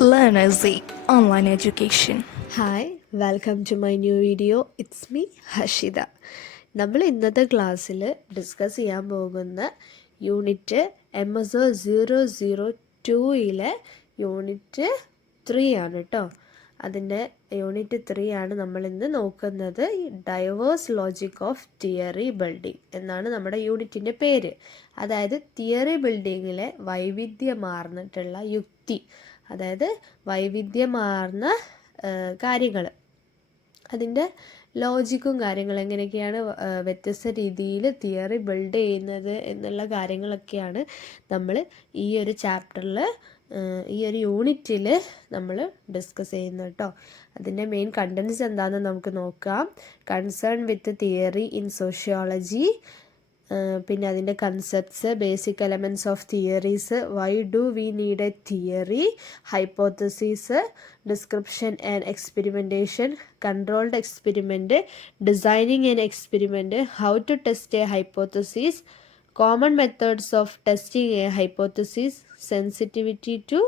Learn Easy Online Education. Hi, welcome to my new video. It's me, ഹഷിത. നമ്മൾ ഇന്നത്തെ ക്ലാസ്സിൽ discuss ചെയ്യാൻ പോകുന്ന യൂണിറ്റ് MS002 യൂണിറ്റ് 3 ആണ് കേട്ടോ. അതിൻ്റെ യൂണിറ്റ് 3 ആണ് നമ്മളിന്ന് നോക്കുന്നത്. Diverse logic of theory building എന്നാണ് നമ്മുടെ യൂണിറ്റിൻ്റെ പേര്. അതായത് തിയറി ബിൽഡിങ്ങിലെ വൈവിധ്യമാർന്നിട്ടുള്ള യുക്തി, അതായത് വൈവിധ്യമാർന്ന കാര്യങ്ങൾ, അതിൻ്റെ ലോജിക്കും കാര്യങ്ങൾ എങ്ങനെയൊക്കെയാണ് വ്യത്യസ്ത രീതിയിൽ തിയറി ബിൽഡ് ചെയ്യുന്നത് എന്നുള്ള കാര്യങ്ങളൊക്കെയാണ് നമ്മൾ ഈ ഒരു ചാപ്റ്ററിൽ, ഈ ഒരു യൂണിറ്റിൽ നമ്മൾ ഡിസ്കസ് ചെയ്യുന്നത് കേട്ടോ. അതിൻ്റെ മെയിൻ കണ്ടൻസ് എന്താണെന്ന് നമുക്ക് നോക്കാം. Concern with theory in sociology, പിന്നെ അതിൻ്റെ concepts, basic elements of theories, why do we need a theory, hypothesis, description and experimentation, controlled experiment, designing and experiment, how to test a hypothesis, common methods of testing a hypothesis, sensitivity to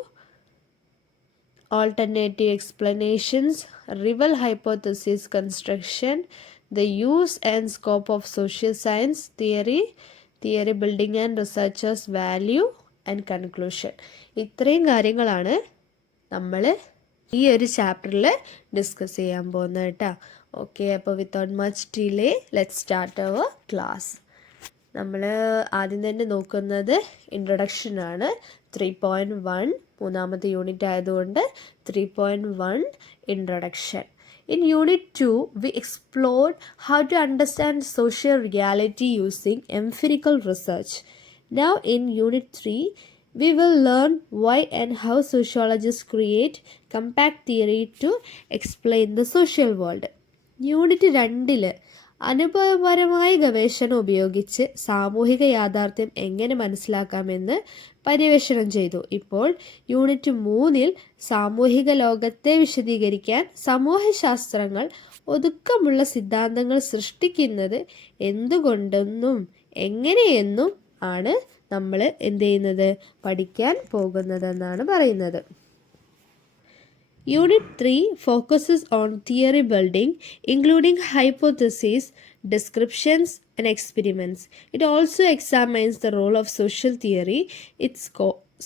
alternative explanations, rival hypothesis construction, the use and scope of social science theory, theory building and researchers value and conclusion. ഇത്രയും കാര്യങ്ങളാണ് നമ്മൾ ഈ ഒരു ചാപ്റ്ററിൽ discuss ചെയ്യാൻ പോകുന്നത് കേട്ടോ. Okay, അപ്പോൾ without much delay let's start our class. നമ്മൾ ആദ്യം തന്നെ നോക്കുന്നത് ഇൻട്രൊഡക്ഷനാണ്. 3.1 മൂന്നാമത്തെ യൂണിറ്റ് ആയതുകൊണ്ട് 3.1 introduction. In Unit 2, we explored how to understand social reality using empirical research. Now in Unit 3, we will learn why and how sociologists create compact theory to explain the social world. Unit 2 അനുഭവപരമായ ഗവേഷണം ഉപയോഗിച്ച് സാമൂഹിക യാഥാർത്ഥ്യം എങ്ങനെ മനസ്സിലാക്കാമെന്ന് പര്യവേഷണം ചെയ്തു. ഇപ്പോൾ unit 3 സാമൂഹിക ലോകത്തെ വിശദീകരിക്കാൻ സമൂഹശാസ്ത്രങ്ങൾ ഒതുക്കമുള്ള സിദ്ധാന്തങ്ങൾ സൃഷ്ടിക്കുന്നത് എന്തുകൊണ്ടെന്നും എങ്ങനെയെന്നും ആണ് നമ്മൾ എന്ത് ചെയ്യുന്നത്, പഠിക്കാൻ പോകുന്നതെന്നാണ് പറയുന്നത്. Unit 3 focuses on theory building, including hypotheses, descriptions, and experiments. It also examines the role of social theory, its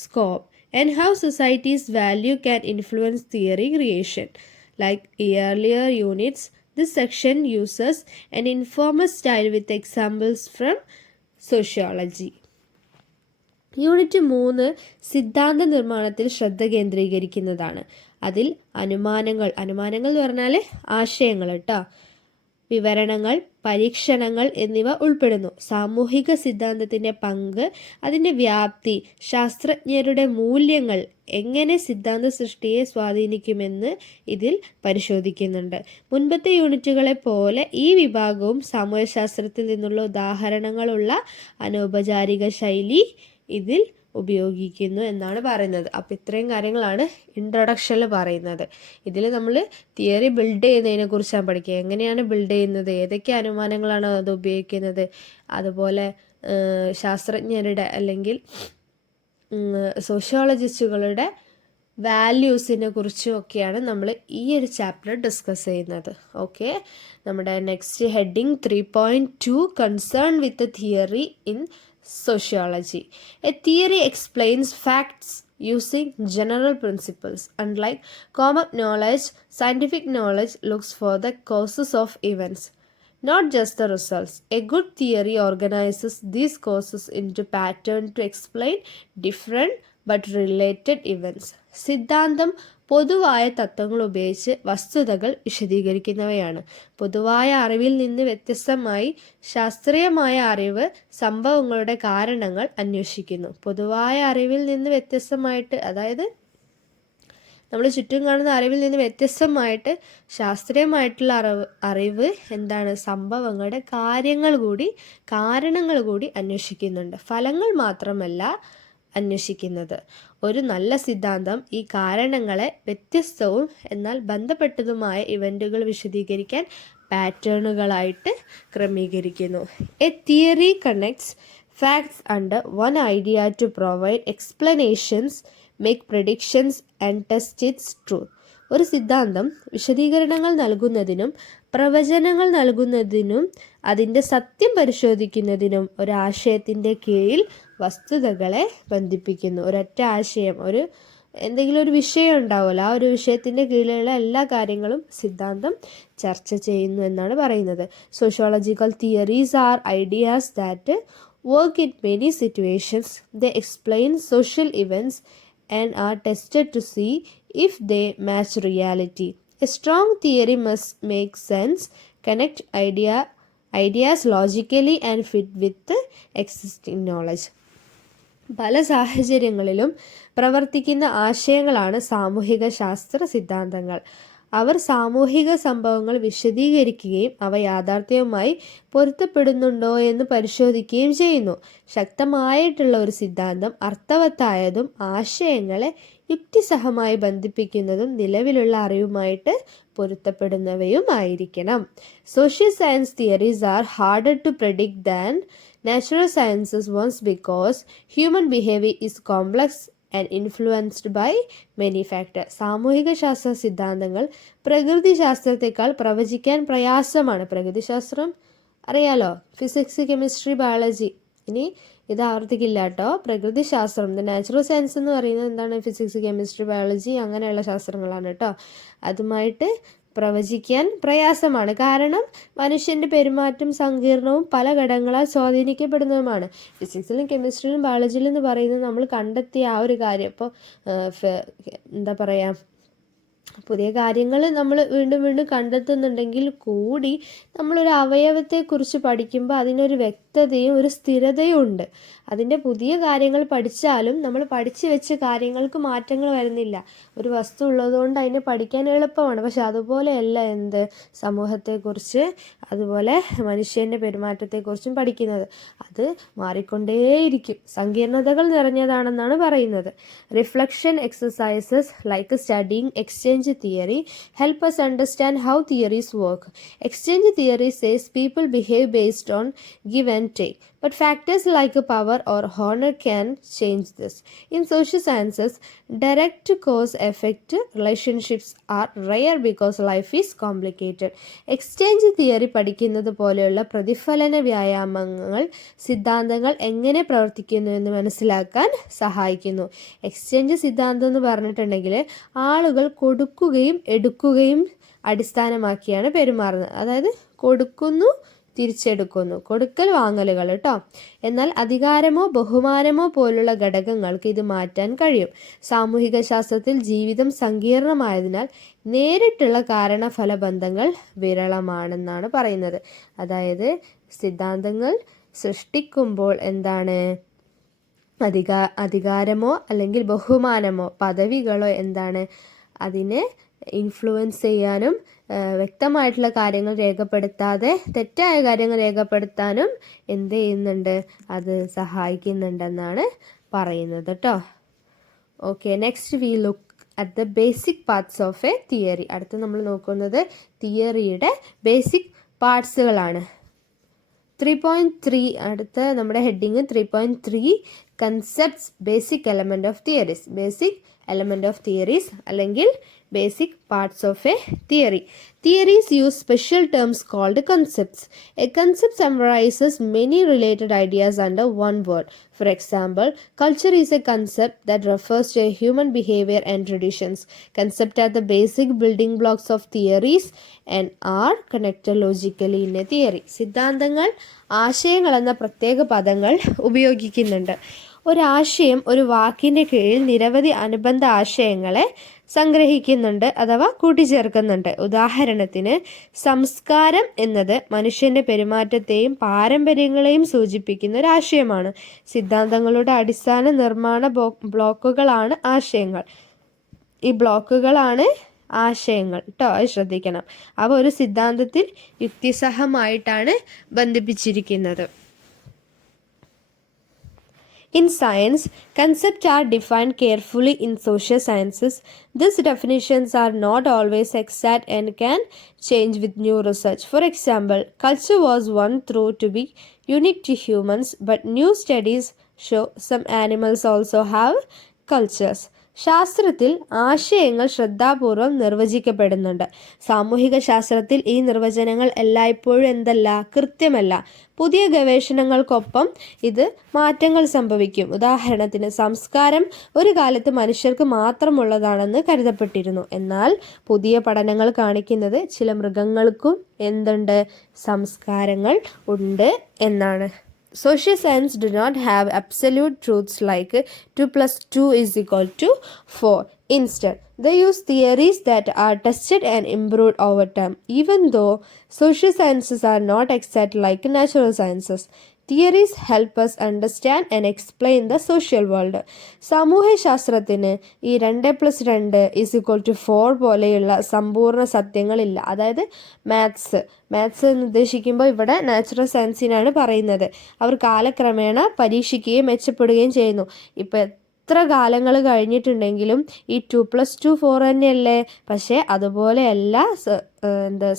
scope, and how society's value can influence theory creation. Like earlier units, this section uses an informal style with examples from sociology. Unit 3 സിദ്ധാന്ത നിർമ്മാണത്തിൽ ശ്രദ്ധ കേന്ദ്രീകരിക്കുന്നതാണ്. അതിൽ അനുമാനങ്ങൾ എന്ന് പറഞ്ഞാൽ ആശയങ്ങൾ കേട്ടോ, വിവരണങ്ങൾ, പരീക്ഷണങ്ങൾ എന്നിവ ഉൾപ്പെടുന്നു. സാമൂഹിക സിദ്ധാന്തത്തിൻ്റെ പങ്ക്, അതിൻ്റെ വ്യാപ്തി, ശാസ്ത്രജ്ഞരുടെ മൂല്യങ്ങൾ എങ്ങനെ സിദ്ധാന്ത സൃഷ്ടിയെ സ്വാധീനിക്കുമെന്ന് ഇതിൽ പരിശോധിക്കുന്നുണ്ട്. മുൻപത്തെ യൂണിറ്റുകളെ പോലെ ഈ വിഭാഗവും സാമൂഹ്യശാസ്ത്രത്തിൽ നിന്നുള്ള ഉദാഹരണങ്ങളുള്ള അനൗപചാരിക ശൈലി ഇതിൽ ഉപയോഗിക്കുന്നു എന്നാണ് പറയുന്നത്. അപ്പോൾ ഇത്രയും കാര്യങ്ങളാണ് ഇൻട്രൊഡക്ഷനിൽ പറയുന്നത്. ഇതിൽ നമ്മൾ തിയറി ബിൽഡ് ചെയ്യുന്നതിനെ കുറിച്ചാണ് പഠിക്കുക. എങ്ങനെയാണ് ബിൽഡ് ചെയ്യുന്നത്, ഏതൊക്കെ അനുമാനങ്ങളാണ് അത് ഉപയോഗിക്കുന്നത്, അതുപോലെ ശാസ്ത്രജ്ഞരുടെ അല്ലെങ്കിൽ സോഷ്യോളജിസ്റ്റുകളുടെ വാല്യൂസിനെ കുറിച്ചും ഒക്കെയാണ് നമ്മൾ ഈ ഒരു ചാപ്റ്റർ ഡിസ്കസ് ചെയ്യുന്നത്. ഓക്കെ, നമ്മുടെ next heading 3.2 concern with theory in sociology. A theory explains facts using general principles. Unlike common knowledge, scientific knowledge looks for the causes of events, not just the results. A good theory organizes these causes into patterns to explain different but related events. സിദ്ധാന്തം പൊതുവായ തത്വങ്ങൾ ഉപയോഗിച്ച് വസ്തുതകൾ വിശദീകരിക്കുന്നവയാണ്. പൊതുവായ അറിവിൽ നിന്ന് വ്യത്യസ്തമായി ശാസ്ത്രീയമായ അറിവ് സംഭവങ്ങളുടെ കാരണങ്ങൾ അന്വേഷിക്കുന്നു. പൊതുവായ അറിവിൽ നിന്ന് വ്യത്യസ്തമായിട്ട്, അതായത് നമ്മൾ ചുറ്റും കാണുന്ന അറിവിൽ നിന്ന് വ്യത്യസ്തമായിട്ട് ശാസ്ത്രീയമായിട്ടുള്ള അറിവ് എന്താണ്, സംഭവങ്ങളുടെ കാരണങ്ങൾ കൂടി അന്വേഷിക്കുന്നുണ്ട്. ഫലങ്ങൾ മാത്രമല്ല അന്വേഷിക്കുന്നത്. ഒരു നല്ല സിദ്ധാന്തം ഈ കാരണങ്ങളെ വ്യത്യസ്തവും എന്നാൽ ബന്ധപ്പെട്ടതുമായ ഇവൻറ്റുകൾ വിശദീകരിക്കാൻ പാറ്റേണുകളായിട്ട് ക്രമീകരിക്കുന്നു. A theory connects facts under one idea to provide explanations make predictions and test its truth. ഒരു സിദ്ധാന്തം വിശദീകരണങ്ങൾ നൽകുന്നതിനും പ്രവചനങ്ങൾ നൽകുന്നതിനും അതിൻ്റെ സത്യം പരിശോധിക്കുന്നതിനും ഒരാശയത്തിൻ്റെ കീഴിൽ വസ്തുതകളെ ബന്ധിപ്പിക്കുന്നു. ഒരൊറ്റ ആശയം, എന്തെങ്കിലും ഒരു വിഷയം ഉണ്ടാവുമല്ലോ, ആ ഒരു വിഷയത്തിൻ്റെ കീഴിലുള്ള എല്ലാ കാര്യങ്ങളും സിദ്ധാന്തം ചർച്ച ചെയ്യുന്നു എന്നാണ് പറയുന്നത്. Sociological theories are ideas that work in many situations. They explain social events and are tested to see if they match reality. A strong theory must make sense, connect ideas logically and fit with existing knowledge. പല സാഹചര്യങ്ങളിലും പ്രവർത്തിക്കുന്ന ആശയങ്ങളാണ് സാമൂഹിക ശാസ്ത്ര സിദ്ധാന്തങ്ങൾ. അവർ സാമൂഹിക സംഭവങ്ങൾ വിശദീകരിക്കുകയും അവ യാഥാർത്ഥ്യവുമായി പൊരുത്തപ്പെടുന്നുണ്ടോ എന്ന് പരിശോധിക്കുകയും ചെയ്യുന്നു. ശക്തമായിട്ടുള്ള ഒരു സിദ്ധാന്തം അർത്ഥവത്തായതും ആശയങ്ങളെ യുക്തിസഹമായി ബന്ധിപ്പിക്കുന്നതും നിലവിലുള്ള അറിവുമായിട്ട് പൊരുത്തപ്പെടുന്നവയുമായിരിക്കണം. Social science theories are harder to predict than natural sciences ones because human behavior is complex and influenced by many factors. സാമൂഹിക ശാസ്ത്ര സിദ്ധാന്തങ്ങൾ പ്രകൃതി ശാസ്ത്രത്തെക്കാൾ പ്രവചിക്കാൻ പ്രയാസമാണ്. പ്രകൃതി ശാസ്ത്രം അറിയാലോ, ഫിസിക്സ്, കെമിസ്ട്രി, ബയോളജി. ഇനി ഇത് ആവർത്തിക്കില്ല കേട്ടോ. പ്രകൃതി ശാസ്ത്രം, നാച്ചുറൽ സയൻസ് എന്ന് പറയുന്നത് എന്താണ്? ഫിസിക്സ്, കെമിസ്ട്രി, ബയോളജി അങ്ങനെയുള്ള ശാസ്ത്രങ്ങളാണ് കേട്ടോ. അതുമായിട്ട് പ്രവചിക്കാൻ പ്രയാസമാണ്. കാരണം മനുഷ്യൻ്റെ പെരുമാറ്റം സങ്കീർണവും പല ഘടകങ്ങളാൽ സ്വാധീനിക്കപ്പെടുന്നതുമാണ്. ഫിസിക്സിലും കെമിസ്ട്രിയിലും ബയോളജിയിലും എന്ന് പറയുന്നത് നമ്മൾ കണ്ടെത്തിയ ആ ഒരു കാര്യം. ഇപ്പോൾ എന്താ പറയുക, പുതിയ കാര്യങ്ങൾ നമ്മൾ വീണ്ടും വീണ്ടും കണ്ടെത്തുന്നുണ്ടെങ്കിൽ കൂടി നമ്മളൊരു അവയവത്തെക്കുറിച്ച് പഠിക്കുമ്പോൾ അതിനൊരു വ്യക്തതയും ഒരു സ്ഥിരതയും ഉണ്ട്. അതിൻ്റെ പുതിയ കാര്യങ്ങൾ പഠിച്ചാലും നമ്മൾ പഠിച്ചു വെച്ച കാര്യങ്ങൾക്ക് മാറ്റങ്ങൾ വരുന്നില്ല. ഒരു വസ്തു ഉള്ളതുകൊണ്ട് അതിനെ പഠിക്കാൻ എളുപ്പമാണ്. പക്ഷെ അതുപോലെയല്ല സമൂഹത്തെക്കുറിച്ച്, അതുപോലെ മനുഷ്യൻ്റെ പെരുമാറ്റത്തെക്കുറിച്ചും പഠിക്കുന്നത്. അത് മാറിക്കൊണ്ടേയിരിക്കും, സങ്കീർണതകൾ നിറഞ്ഞതാണെന്നാണ് പറയുന്നത്. Reflection exercises like studying exchange theory help us understand how theories work. Exchange theory says people behave based on give and take, but factors like power or honor can change this. In social sciences, direct cause effect relationships are rare because life is complicated. Exchange theory പഠിക്കുന്നത് പോലെയുള്ള പ്രതിഫലന വ്യായാമങ്ങൾ സിദ്ധാന്തങ്ങൾ എങ്ങനെ പ്രവർത്തിക്കുന്നു എന്ന് മനസ്സിലാക്കാൻ സഹായിക്കുന്നു. എക്സ്ചേഞ്ച് സിദ്ധാന്തം എന്ന് പറഞ്ഞിട്ടുണ്ടെങ്കിൽ ആളുകൾ കൊടുക്കുകയും എടുക്കുകയും അടിസ്ഥാനമാക്കിയാണ് പെരുമാറുന്നത്. അതായത് കൊടുക്കുന്നു, തിരിച്ചെടുക്കുന്നു, കൊടുക്കൽ വാങ്ങലുകൾ കേട്ടോ. എന്നാൽ അധികാരമോ ബഹുമാനമോ പോലുള്ള ഘടകങ്ങൾക്ക് ഇത് മാറ്റാൻ കഴിയും. സാമൂഹിക ശാസ്ത്രത്തിൽ ജീവിതം സങ്കീർണമായതിനാൽ നേരിട്ടുള്ള കാരണഫല ബന്ധങ്ങൾ വിരളമാണെന്നാണ് പറയുന്നത്. അതായത് സിദ്ധാന്തങ്ങൾ സൃഷ്ടിക്കുമ്പോൾ എന്താണ്, അധികാരമോ അല്ലെങ്കിൽ ബഹുമാനമോ പദവികളോ എന്താണ് അതിനെ ഇൻഫ്ലുവൻസ് ചെയ്യാനും വ്യക്തമായിട്ടുള്ള കാര്യങ്ങൾ രേഖപ്പെടുത്താതെ തെറ്റായ കാര്യങ്ങൾ രേഖപ്പെടുത്താനും എന്ത് ചെയ്യുന്നുണ്ട്, അത് സഹായിക്കുന്നുണ്ടെന്നാണ് പറയുന്നത് കേട്ടോ. Okay, next we look at the basic parts of A theory. അടുത്ത് നമ്മൾ നോക്കുന്നത് തിയറിയുടെ ബേസിക് പാർട്സുകളാണ്. 3.3 അടുത്ത നമ്മുടെ heading 3.3 concepts basic element of theories. Basic element of theories അല്ലെങ്കിൽ basic parts of a theory. Theories use special terms called concepts. A concept summarizes many related ideas under one word. For example, culture is a concept that refers to a human behavior and traditions. Concepts are the basic building blocks of theories and are connected logically in a theory. സിദ്ധാന്തങ്ങൾ ആശയങ്ങൾ എന്ന പ്രത്യേക പദങ്ങൾ ഉപയോഗിക്കുന്നുണ്ട്. ഒരാശയം ഒരു വാക്കിൻ്റെ കീഴിൽ നിരവധി അനുബന്ധ ആശയങ്ങളെ സംഗ്രഹിക്കുന്നുണ്ട് അഥവാ കൂട്ടിച്ചേർക്കുന്നുണ്ട്. ഉദാഹരണത്തിന്, സംസ്കാരം എന്നത് മനുഷ്യൻ്റെ പെരുമാറ്റത്തെയും പാരമ്പര്യങ്ങളെയും സൂചിപ്പിക്കുന്ന ഒരു ആശയമാണ്. സിദ്ധാന്തങ്ങളുടെ അടിസ്ഥാന നിർമ്മാണ ബ്ലോക്കുകളാണ് ആശയങ്ങൾ. ഈ ബ്ലോക്കുകളാണ് ആശയങ്ങൾ കേട്ടോ, അത് ശ്രദ്ധിക്കണം. അവ ഒരു സിദ്ധാന്തത്തിൽ യുക്തിസഹമായിട്ടാണ് ബന്ധിപ്പിച്ചിരിക്കുന്നത്. In science, concepts are defined carefully. In social sciences, these definitions are not always exact and can change with new research. For example, culture was once thought to be unique to humans, but new studies show some animals also have cultures. ശാസ്ത്രത്തിൽ ആശയങ്ങൾ ശ്രദ്ധാപൂർവം നിർവചിക്കപ്പെടുന്നുണ്ട്. സാമൂഹിക ശാസ്ത്രത്തിൽ ഈ നിർവചനങ്ങൾ എല്ലായ്പ്പോഴും എന്തല്ല, കൃത്യമല്ല. പുതിയ ഗവേഷണങ്ങൾക്കൊപ്പം ഇത് മാറ്റങ്ങൾ സംഭവിക്കും. ഉദാഹരണത്തിന്, സംസ്കാരം ഒരു കാലത്ത് മനുഷ്യർക്ക് മാത്രമുള്ളതാണെന്ന് കരുതപ്പെട്ടിരുന്നു. എന്നാൽ പുതിയ പഠനങ്ങൾ കാണിക്കുന്നത് ചില മൃഗങ്ങൾക്കും എന്തുണ്ട്, സംസ്കാരങ്ങൾ ഉണ്ട് എന്നാണ്. Social science do not have absolute truths like 2 plus 2 is equal to 4. Instead, they use theories that are tested and improved over time. Even though social sciences are not exact like natural sciences, theories help us understand and explain the social world. സാമൂഹ്യശാസ്ത്രത്തിന് ഈ 2+2 = 4 പോലെയുള്ള സമ്പൂർണ്ണ സത്യങ്ങളില്ല. അതായത് maths എന്ന് ഉദ്ദേശിക്കുമ്പോൾ ഇവിടെ natural സയൻസിനാണ് പറയുന്നത്. അവർ കാലക്രമേണ പരീക്ഷിക്കുകയും മെച്ചപ്പെടുകയും ചെയ്യുന്നു. ഇപ്പം എത്ര കാലങ്ങൾ കഴിഞ്ഞിട്ടുണ്ടെങ്കിലും ഈ 2+2 4 തന്നെയല്ലേ, പക്ഷേ അതുപോലെയല്ല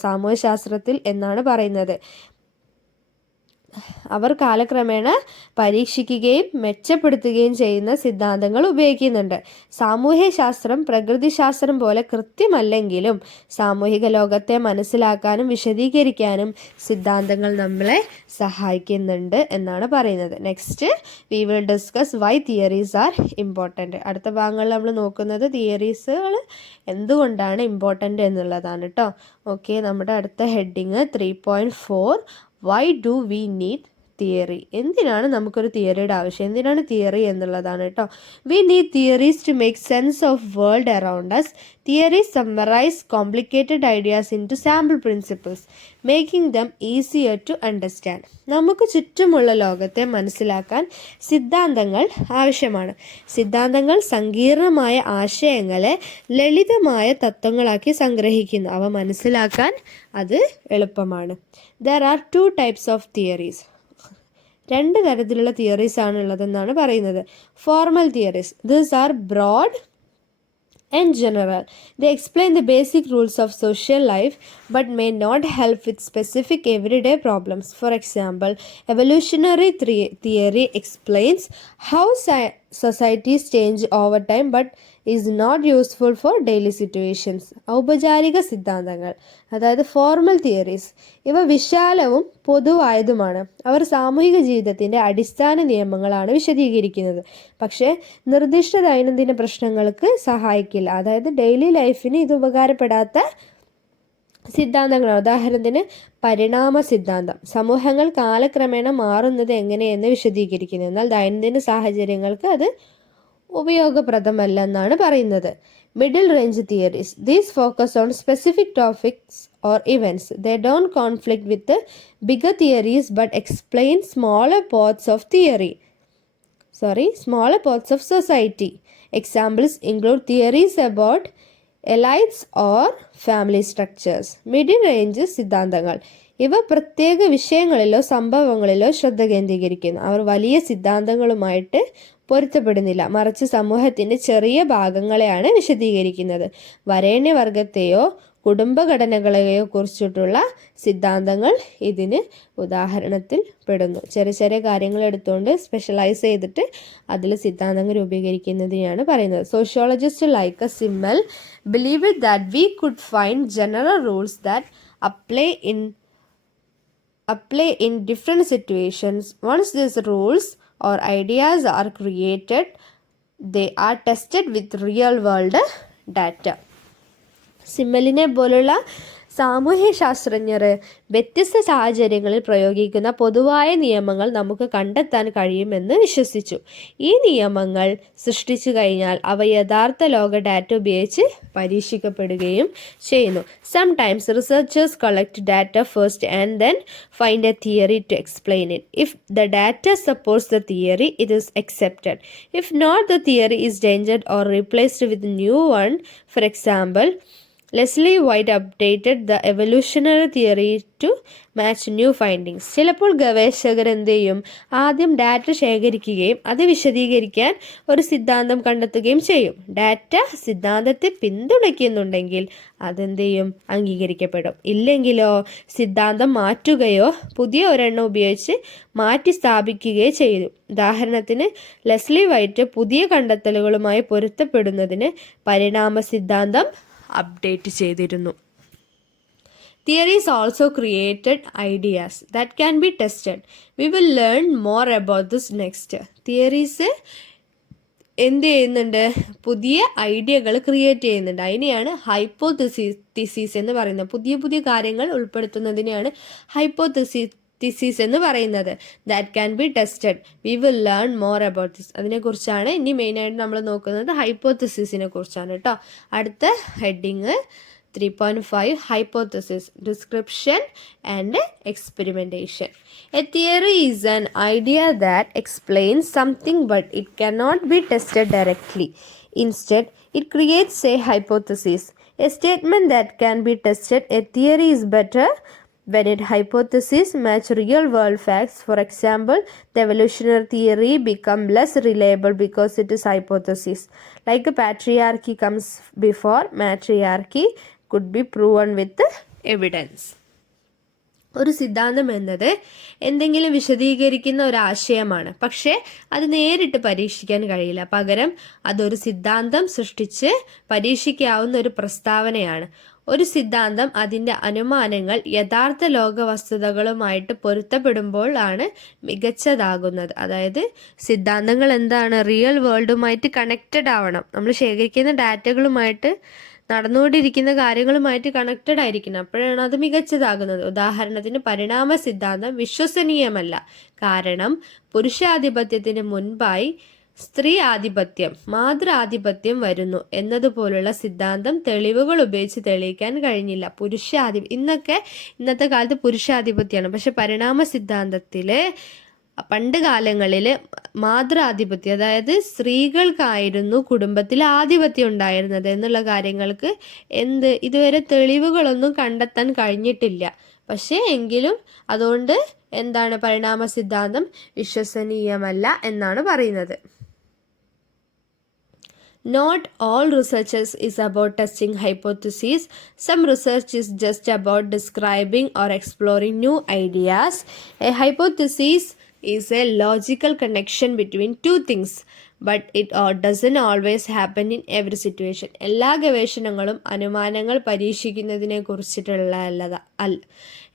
സാമൂഹ്യശാസ്ത്രത്തിൽ എന്നാണ് പറയുന്നത്. അവർ കാലക്രമേണ പരീക്ഷിക്കുകയും മെച്ചപ്പെടുത്തുകയും ചെയ്യുന്ന സിദ്ധാന്തങ്ങൾ ഉപയോഗിക്കുന്നുണ്ട്. സാമൂഹ്യശാസ്ത്രം പ്രകൃതിശാസ്ത്രം പോലെ കൃത്യമല്ലെങ്കിലും സാമൂഹിക ലോകത്തെ മനസ്സിലാക്കാനും വിശദീകരിക്കാനും സിദ്ധാന്തങ്ങൾ നമ്മളെ സഹായിക്കുന്നുണ്ട് എന്നാണ് പറയുന്നത്. Next we will discuss why theories are important. അടുത്ത ഭാഗങ്ങളിൽ നമ്മൾ നോക്കുന്നത് തിയറീസുകൾ എന്തുകൊണ്ടാണ് ഇമ്പോർട്ടൻ്റ് എന്നുള്ളതാണ് കേട്ടോ. ഓക്കെ, നമ്മുടെ അടുത്ത heading 3.4 why do we need theory. എന്തിനാണ് നമുക്കൊരു തിയറിയുടെ ആവശ്യം, എന്തിനാണ് തിയറി എന്നുള്ളതാണ് കേട്ടോ. We need theories to make sense of world around us. Theories summarise complicated ideas into sample principles, making them easier to understand. നമുക്ക് ചുറ്റുമുള്ള ലോകത്തെ മനസ്സിലാക്കാൻ സിദ്ധാന്തങ്ങൾ ആവശ്യമാണ്. സിദ്ധാന്തങ്ങൾ സങ്കീർണമായ ആശയങ്ങളെ ലളിതമായ തത്വങ്ങളാക്കി സംഗ്രഹിക്കുന്നു. അവ മനസ്സിലാക്കാൻ അത് എളുപ്പമാണ്. There are 2 types of theories. 2 തരത്തിലുള്ള തിയറീസ് ആണ് ഉള്ളതെന്നാണ് പറയുന്നത്. Formal theories, these are broad and general. They explain the basic rules of social life but may not help with specific everyday problems. For example, evolutionary theory explains how societies change over time but is not useful for daily situations. ഔപചാരിക സിദ്ധാന്തങ്ങൾ, അതായത് formal theories, ഇവ വിശാലവും പൊതുവായതുമാണ്. അവർ സാമൂഹിക ജീവിതത്തിൻ്റെ അടിസ്ഥാന നിയമങ്ങളാണ് വിശദീകരിക്കുന്നത്, പക്ഷേ നിർദ്ദിഷ്ട ദൈനംദിന പ്രശ്നങ്ങൾക്ക് സഹായിക്കില്ല. അതായത് ഡെയിലി ലൈഫിന് ഇത് ഉപകാരപ്പെടാത്ത സിദ്ധാന്തങ്ങളാണ്. ഉദാഹരണത്തിന് പരിണാമ സിദ്ധാന്തം സമൂഹങ്ങൾ കാലക്രമേണ മാറുന്നത് എങ്ങനെയെന്ന് വിശദീകരിക്കുന്നു, എന്നാൽ ദൈനംദിന സാഹചര്യങ്ങൾക്ക് അത് ഉപയോഗപ്രദമല്ല എന്നാണ് പറയുന്നത്. Middle range theories, these focus on specific topics or events. They don't conflict with the bigger theories but explain smaller parts of society. Examples include theories about elites or family structures. Middle range സിദ്ധാന്തങ്ങൾ ഇവ പ്രത്യേക വിഷയങ്ങളിലോ സംഭവങ്ങളിലോ ശ്രദ്ധ കേന്ദ്രീകരിക്കുന്നു. അവർ വലിയ സിദ്ധാന്തങ്ങളുമായിട്ട് പൊരുത്തപ്പെടുന്നില്ല, മറിച്ച് സമൂഹത്തിൻ്റെ ചെറിയ ഭാഗങ്ങളെയാണ് വിശദീകരിക്കുന്നത്. വരേണ്യവർഗത്തെയോ കുടുംബഘടനകളെയോ കുറിച്ചിട്ടുള്ള സിദ്ധാന്തങ്ങൾ ഇതിന് ഉദാഹരണത്തിൽ പെടുന്നു. ചെറിയ ചെറിയ കാര്യങ്ങൾ എടുത്തുകൊണ്ട് സ്പെഷ്യലൈസ് ചെയ്തിട്ട് അതിൽ സിദ്ധാന്തങ്ങൾ രൂപീകരിക്കുന്നതിനെയാണ് പറയുന്നത്. Sociologist like Simmel believe that we could find general rules that apply in different situations. Once these rules or ideas are created, they are tested with real world data. സിമ്മലിനെ പോലുള്ള സാമൂഹ്യ ശാസ്ത്രജ്ഞർ വ്യത്യസ്ത സാഹചര്യങ്ങളിൽ പ്രയോഗിക്കുന്ന പൊതുവായ നിയമങ്ങൾ നമുക്ക് കണ്ടെത്താൻ കഴിയുമെന്ന് വിശ്വസിച്ചു. ഈ നിയമങ്ങൾ സൃഷ്ടിച്ചു കഴിഞ്ഞാൽ അവ യഥാർത്ഥ ലോക ഡാറ്റ ഉപയോഗിച്ച് പരീക്ഷിക്കപ്പെടുകയും ചെയ്യുന്നു. Sometimes researchers collect data first and then find a theory to explain it. If the data supports the theory it is accepted. If not, the theory is changed or replaced with new one. For example, Leslie White updated the evolutionary theory to match new findings. ചിലപ്പോൾ ഗവേഷകർ എന്ത് ചെയ്യും, ആദ്യം data ശേഖരിക്കുകയും അത് വിശദീകരിക്കാൻ ഒരു സിദ്ധാന്തം കണ്ടെത്തുകയും ചെയ്യും. ഡാറ്റ സിദ്ധാന്തത്തെ പിന്തുണയ്ക്കുന്നുണ്ടെങ്കിൽ അതെന്ത് ചെയ്യും, അംഗീകരിക്കപ്പെടും. ഇല്ലെങ്കിലോ സിദ്ധാന്തം മാറ്റുകയോ പുതിയ ഒരെണ്ണം ഉപയോഗിച്ച് മാറ്റി സ്ഥാപിക്കുകയോ ചെയ്യും. ഉദാഹരണത്തിന് ലെസ്ലി വൈറ്റ് പുതിയ കണ്ടെത്തലുകളുമായി പൊരുത്തപ്പെടുന്നതിന് പരിണാമ സിദ്ധാന്തം അപ്ഡേറ്റ് ചെയ്തിരുന്നു. Theories also created ideas that can be tested. We will learn more about this next. Theories എന്ത് ചെയ്യുന്നുണ്ട്, പുതിയ ഐഡിയകൾ ക്രിയേറ്റ് ചെയ്യുന്നുണ്ട്. അതിനെയാണ് ഹൈപ്പോതെസിസ് എന്ന് പറയുന്നത്. പുതിയ പുതിയ കാര്യങ്ങൾ ഉൾപ്പെടുത്തുന്നതിനെയാണ് ഹൈപ്പോതെസിസ് എന്ന് പറയുന്നത്. That can be tested. We will learn more about this. അതിനെക്കുറിച്ചാണ് ഇനി മെയിനായിട്ട് നമ്മൾ നോക്കുന്നത്. ഹൈപ്പോതെസിസിനെ കുറിച്ചാണ് കേട്ടോ. അടുത്ത heading 3.5 Hypothesis, Description and Experimentation. A theory is an idea that explains something but it cannot be tested directly. Instead, it creates a hypothesis, a statement that can be tested. A theory is better when its hypotheses match real world facts. For example, the evolutionary theory becomes less reliable because it is hypothesis. Like a patriarchy comes before matriarchy could be proven with evidence. ഒരു സിദ്ധാന്തം എന്നത് എന്തെങ്കിലും വിശദീകരിക്കുന്ന ഒരു ആശയമാണ്, പക്ഷേ അത് നേരിട്ട് പരീക്ഷിക്കാൻ കഴിയില്ല. പകരം അതൊരു സിദ്ധാന്തം സൃഷ്ടിച്ച് പരീക്ഷിക്കാവുന്ന ഒരു പ്രസ്താവനയാണ്. ഒരു സിദ്ധാന്തം അതിൻ്റെ അനുമാനങ്ങൾ യഥാർത്ഥ ലോക വസ്തുതകളുമായിട്ട് പൊരുത്തപ്പെടുമ്പോഴാണ് മികച്ചതാകുന്നത്. അതായത് സിദ്ധാന്തങ്ങൾ എന്താണ്, റിയൽ വേൾഡുമായിട്ട് കണക്റ്റഡ് ആവണം. നമ്മൾ ശേഖരിക്കുന്ന ഡാറ്റകളുമായിട്ട്, നടന്നുകൊണ്ടിരിക്കുന്ന കാര്യങ്ങളുമായിട്ട് കണക്റ്റഡ് ആയിരിക്കണം. അപ്പോഴാണ് അത് മികച്ചതാകുന്നത്. ഉദാഹരണത്തിന് പരിണാമ സിദ്ധാന്തം വിശ്വസനീയമല്ല, കാരണം പുരുഷാധിപത്യത്തിന് മുൻപായി സ്ത്രീ ആധിപത്യം, മാതൃആധിപത്യം വരുന്നു എന്നതുപോലുള്ള സിദ്ധാന്തം തെളിവുകൾ ഉപയോഗിച്ച് തെളിയിക്കാൻ കഴിഞ്ഞില്ല. ഇന്നത്തെ കാലത്ത് പുരുഷാധിപത്യമാണ്, പക്ഷെ പരിണാമ സിദ്ധാന്തത്തിൽ പണ്ട് കാലങ്ങളിൽ മാതൃആധിപത്യം, അതായത് സ്ത്രീകൾക്കായിരുന്നു കുടുംബത്തിൽ ആധിപത്യം ഉണ്ടായിരുന്നത് എന്നുള്ള കാര്യങ്ങൾക്ക് ഇതുവരെ തെളിവുകളൊന്നും കണ്ടെത്താൻ കഴിഞ്ഞിട്ടില്ല. പക്ഷേ എങ്കിലും അതുകൊണ്ട് എന്താണ്, പരിണാമ സിദ്ധാന്തം വിശ്വസനീയമല്ല എന്നാണ് പറയുന്നത്. Not all research is about testing hypotheses. Some research is just about describing or exploring new ideas. A hypothesis is a logical connection between two things, but it doesn't always happen in every situation. എല്ലാ ഗവേഷണങ്ങളും അനുമാനങ്ങൾ പരീക്ഷിക്കുന്നതിനെ കുറിച്ചിട്ടുള്ള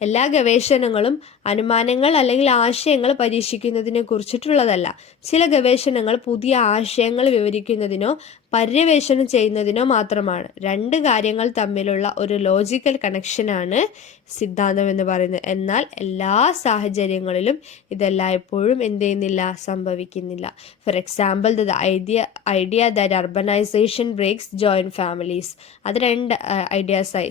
എല്ലാ ഗവേഷണങ്ങളും അനുമാനങ്ങൾ അല്ലെങ്കിൽ ആശയങ്ങൾ പരീക്ഷിക്കുന്നതിനെ കുറിച്ചിട്ടുള്ളതല്ല. ചില ഗവേഷണങ്ങൾ പുതിയ ആശയങ്ങൾ വിവരിക്കുന്നതിനോ പര്യവേഷണം ചെയ്യുന്നതിനോ മാത്രമാണ്. രണ്ട് കാര്യങ്ങൾ തമ്മിലുള്ള ഒരു ലോജിക്കൽ കണക്ഷനാണ് സിദ്ധാന്തം എന്ന് പറയുന്നത്. എന്നാൽ എല്ലാ സാഹചര്യങ്ങളിലും ഇതെല്ലായ്പ്പോഴും എന്ത് ചെയ്യുന്നില്ല, സംഭവിക്കുന്നില്ല. For example the idea that urbanisation breaks joint families. അത് രണ്ട് ഐഡിയാസായി.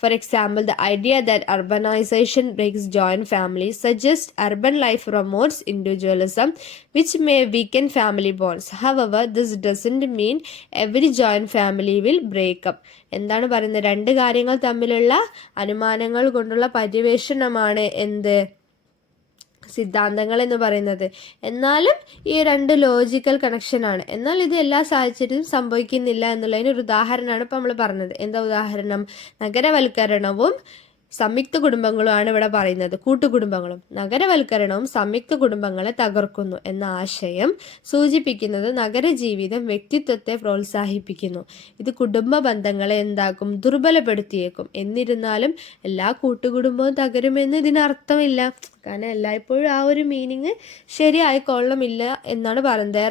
For example, the idea that urbanization breaks joint families suggests urban life promotes individualism, which may weaken family bonds. However, this doesn't mean every joint family will break up. എന്താണ് പറയുന്നത്, രണ്ട് കാര്യങ്ങൾ തമ്മിലുള്ള അനുമാനങ്ങൾ കൊണ്ടുള്ള പര്യവേഷണമാണ് സിദ്ധാന്തങ്ങൾ എന്ന് പറയുന്നത്. എന്നാലും ഈ രണ്ട് ലോജിക്കൽ കണക്ഷനാണ്. എന്നാൽ ഇത് എല്ലാ സാഹചര്യത്തിലും സംഭവിക്കുന്നില്ല എന്നുള്ളതിന് ഒരു ഉദാഹരണമാണ് ഇപ്പോൾ നമ്മൾ പറഞ്ഞത്. എന്താ ഉദാഹരണം? നഗരവൽക്കരണവും സംയുക്ത കുടുംബങ്ങളുമാണ് ഇവിടെ പറയുന്നത്. കൂട്ടുകുടുംബങ്ങളും നഗരവൽക്കരണവും സംയുക്ത കുടുംബങ്ങളെ തകർക്കുന്നു എന്ന ആശയം സൂചിപ്പിക്കുന്നത് നഗരജീവിതം വ്യക്തിത്വത്തെ പ്രോത്സാഹിപ്പിക്കുന്നു. ഇത് കുടുംബ ബന്ധങ്ങളെ ദുർബലപ്പെടുത്തിയേക്കും. എന്നിരുന്നാലും എല്ലാ കൂട്ടുകുടുംബവും തകരുമെന്ന് ഇതിനർത്ഥമില്ല. കാരണം എല്ലായ്പ്പോഴും ആ ഒരു മീനിങ് ശരിയായിക്കൊള്ളമില്ല എന്നാണ് പറയുന്നത്.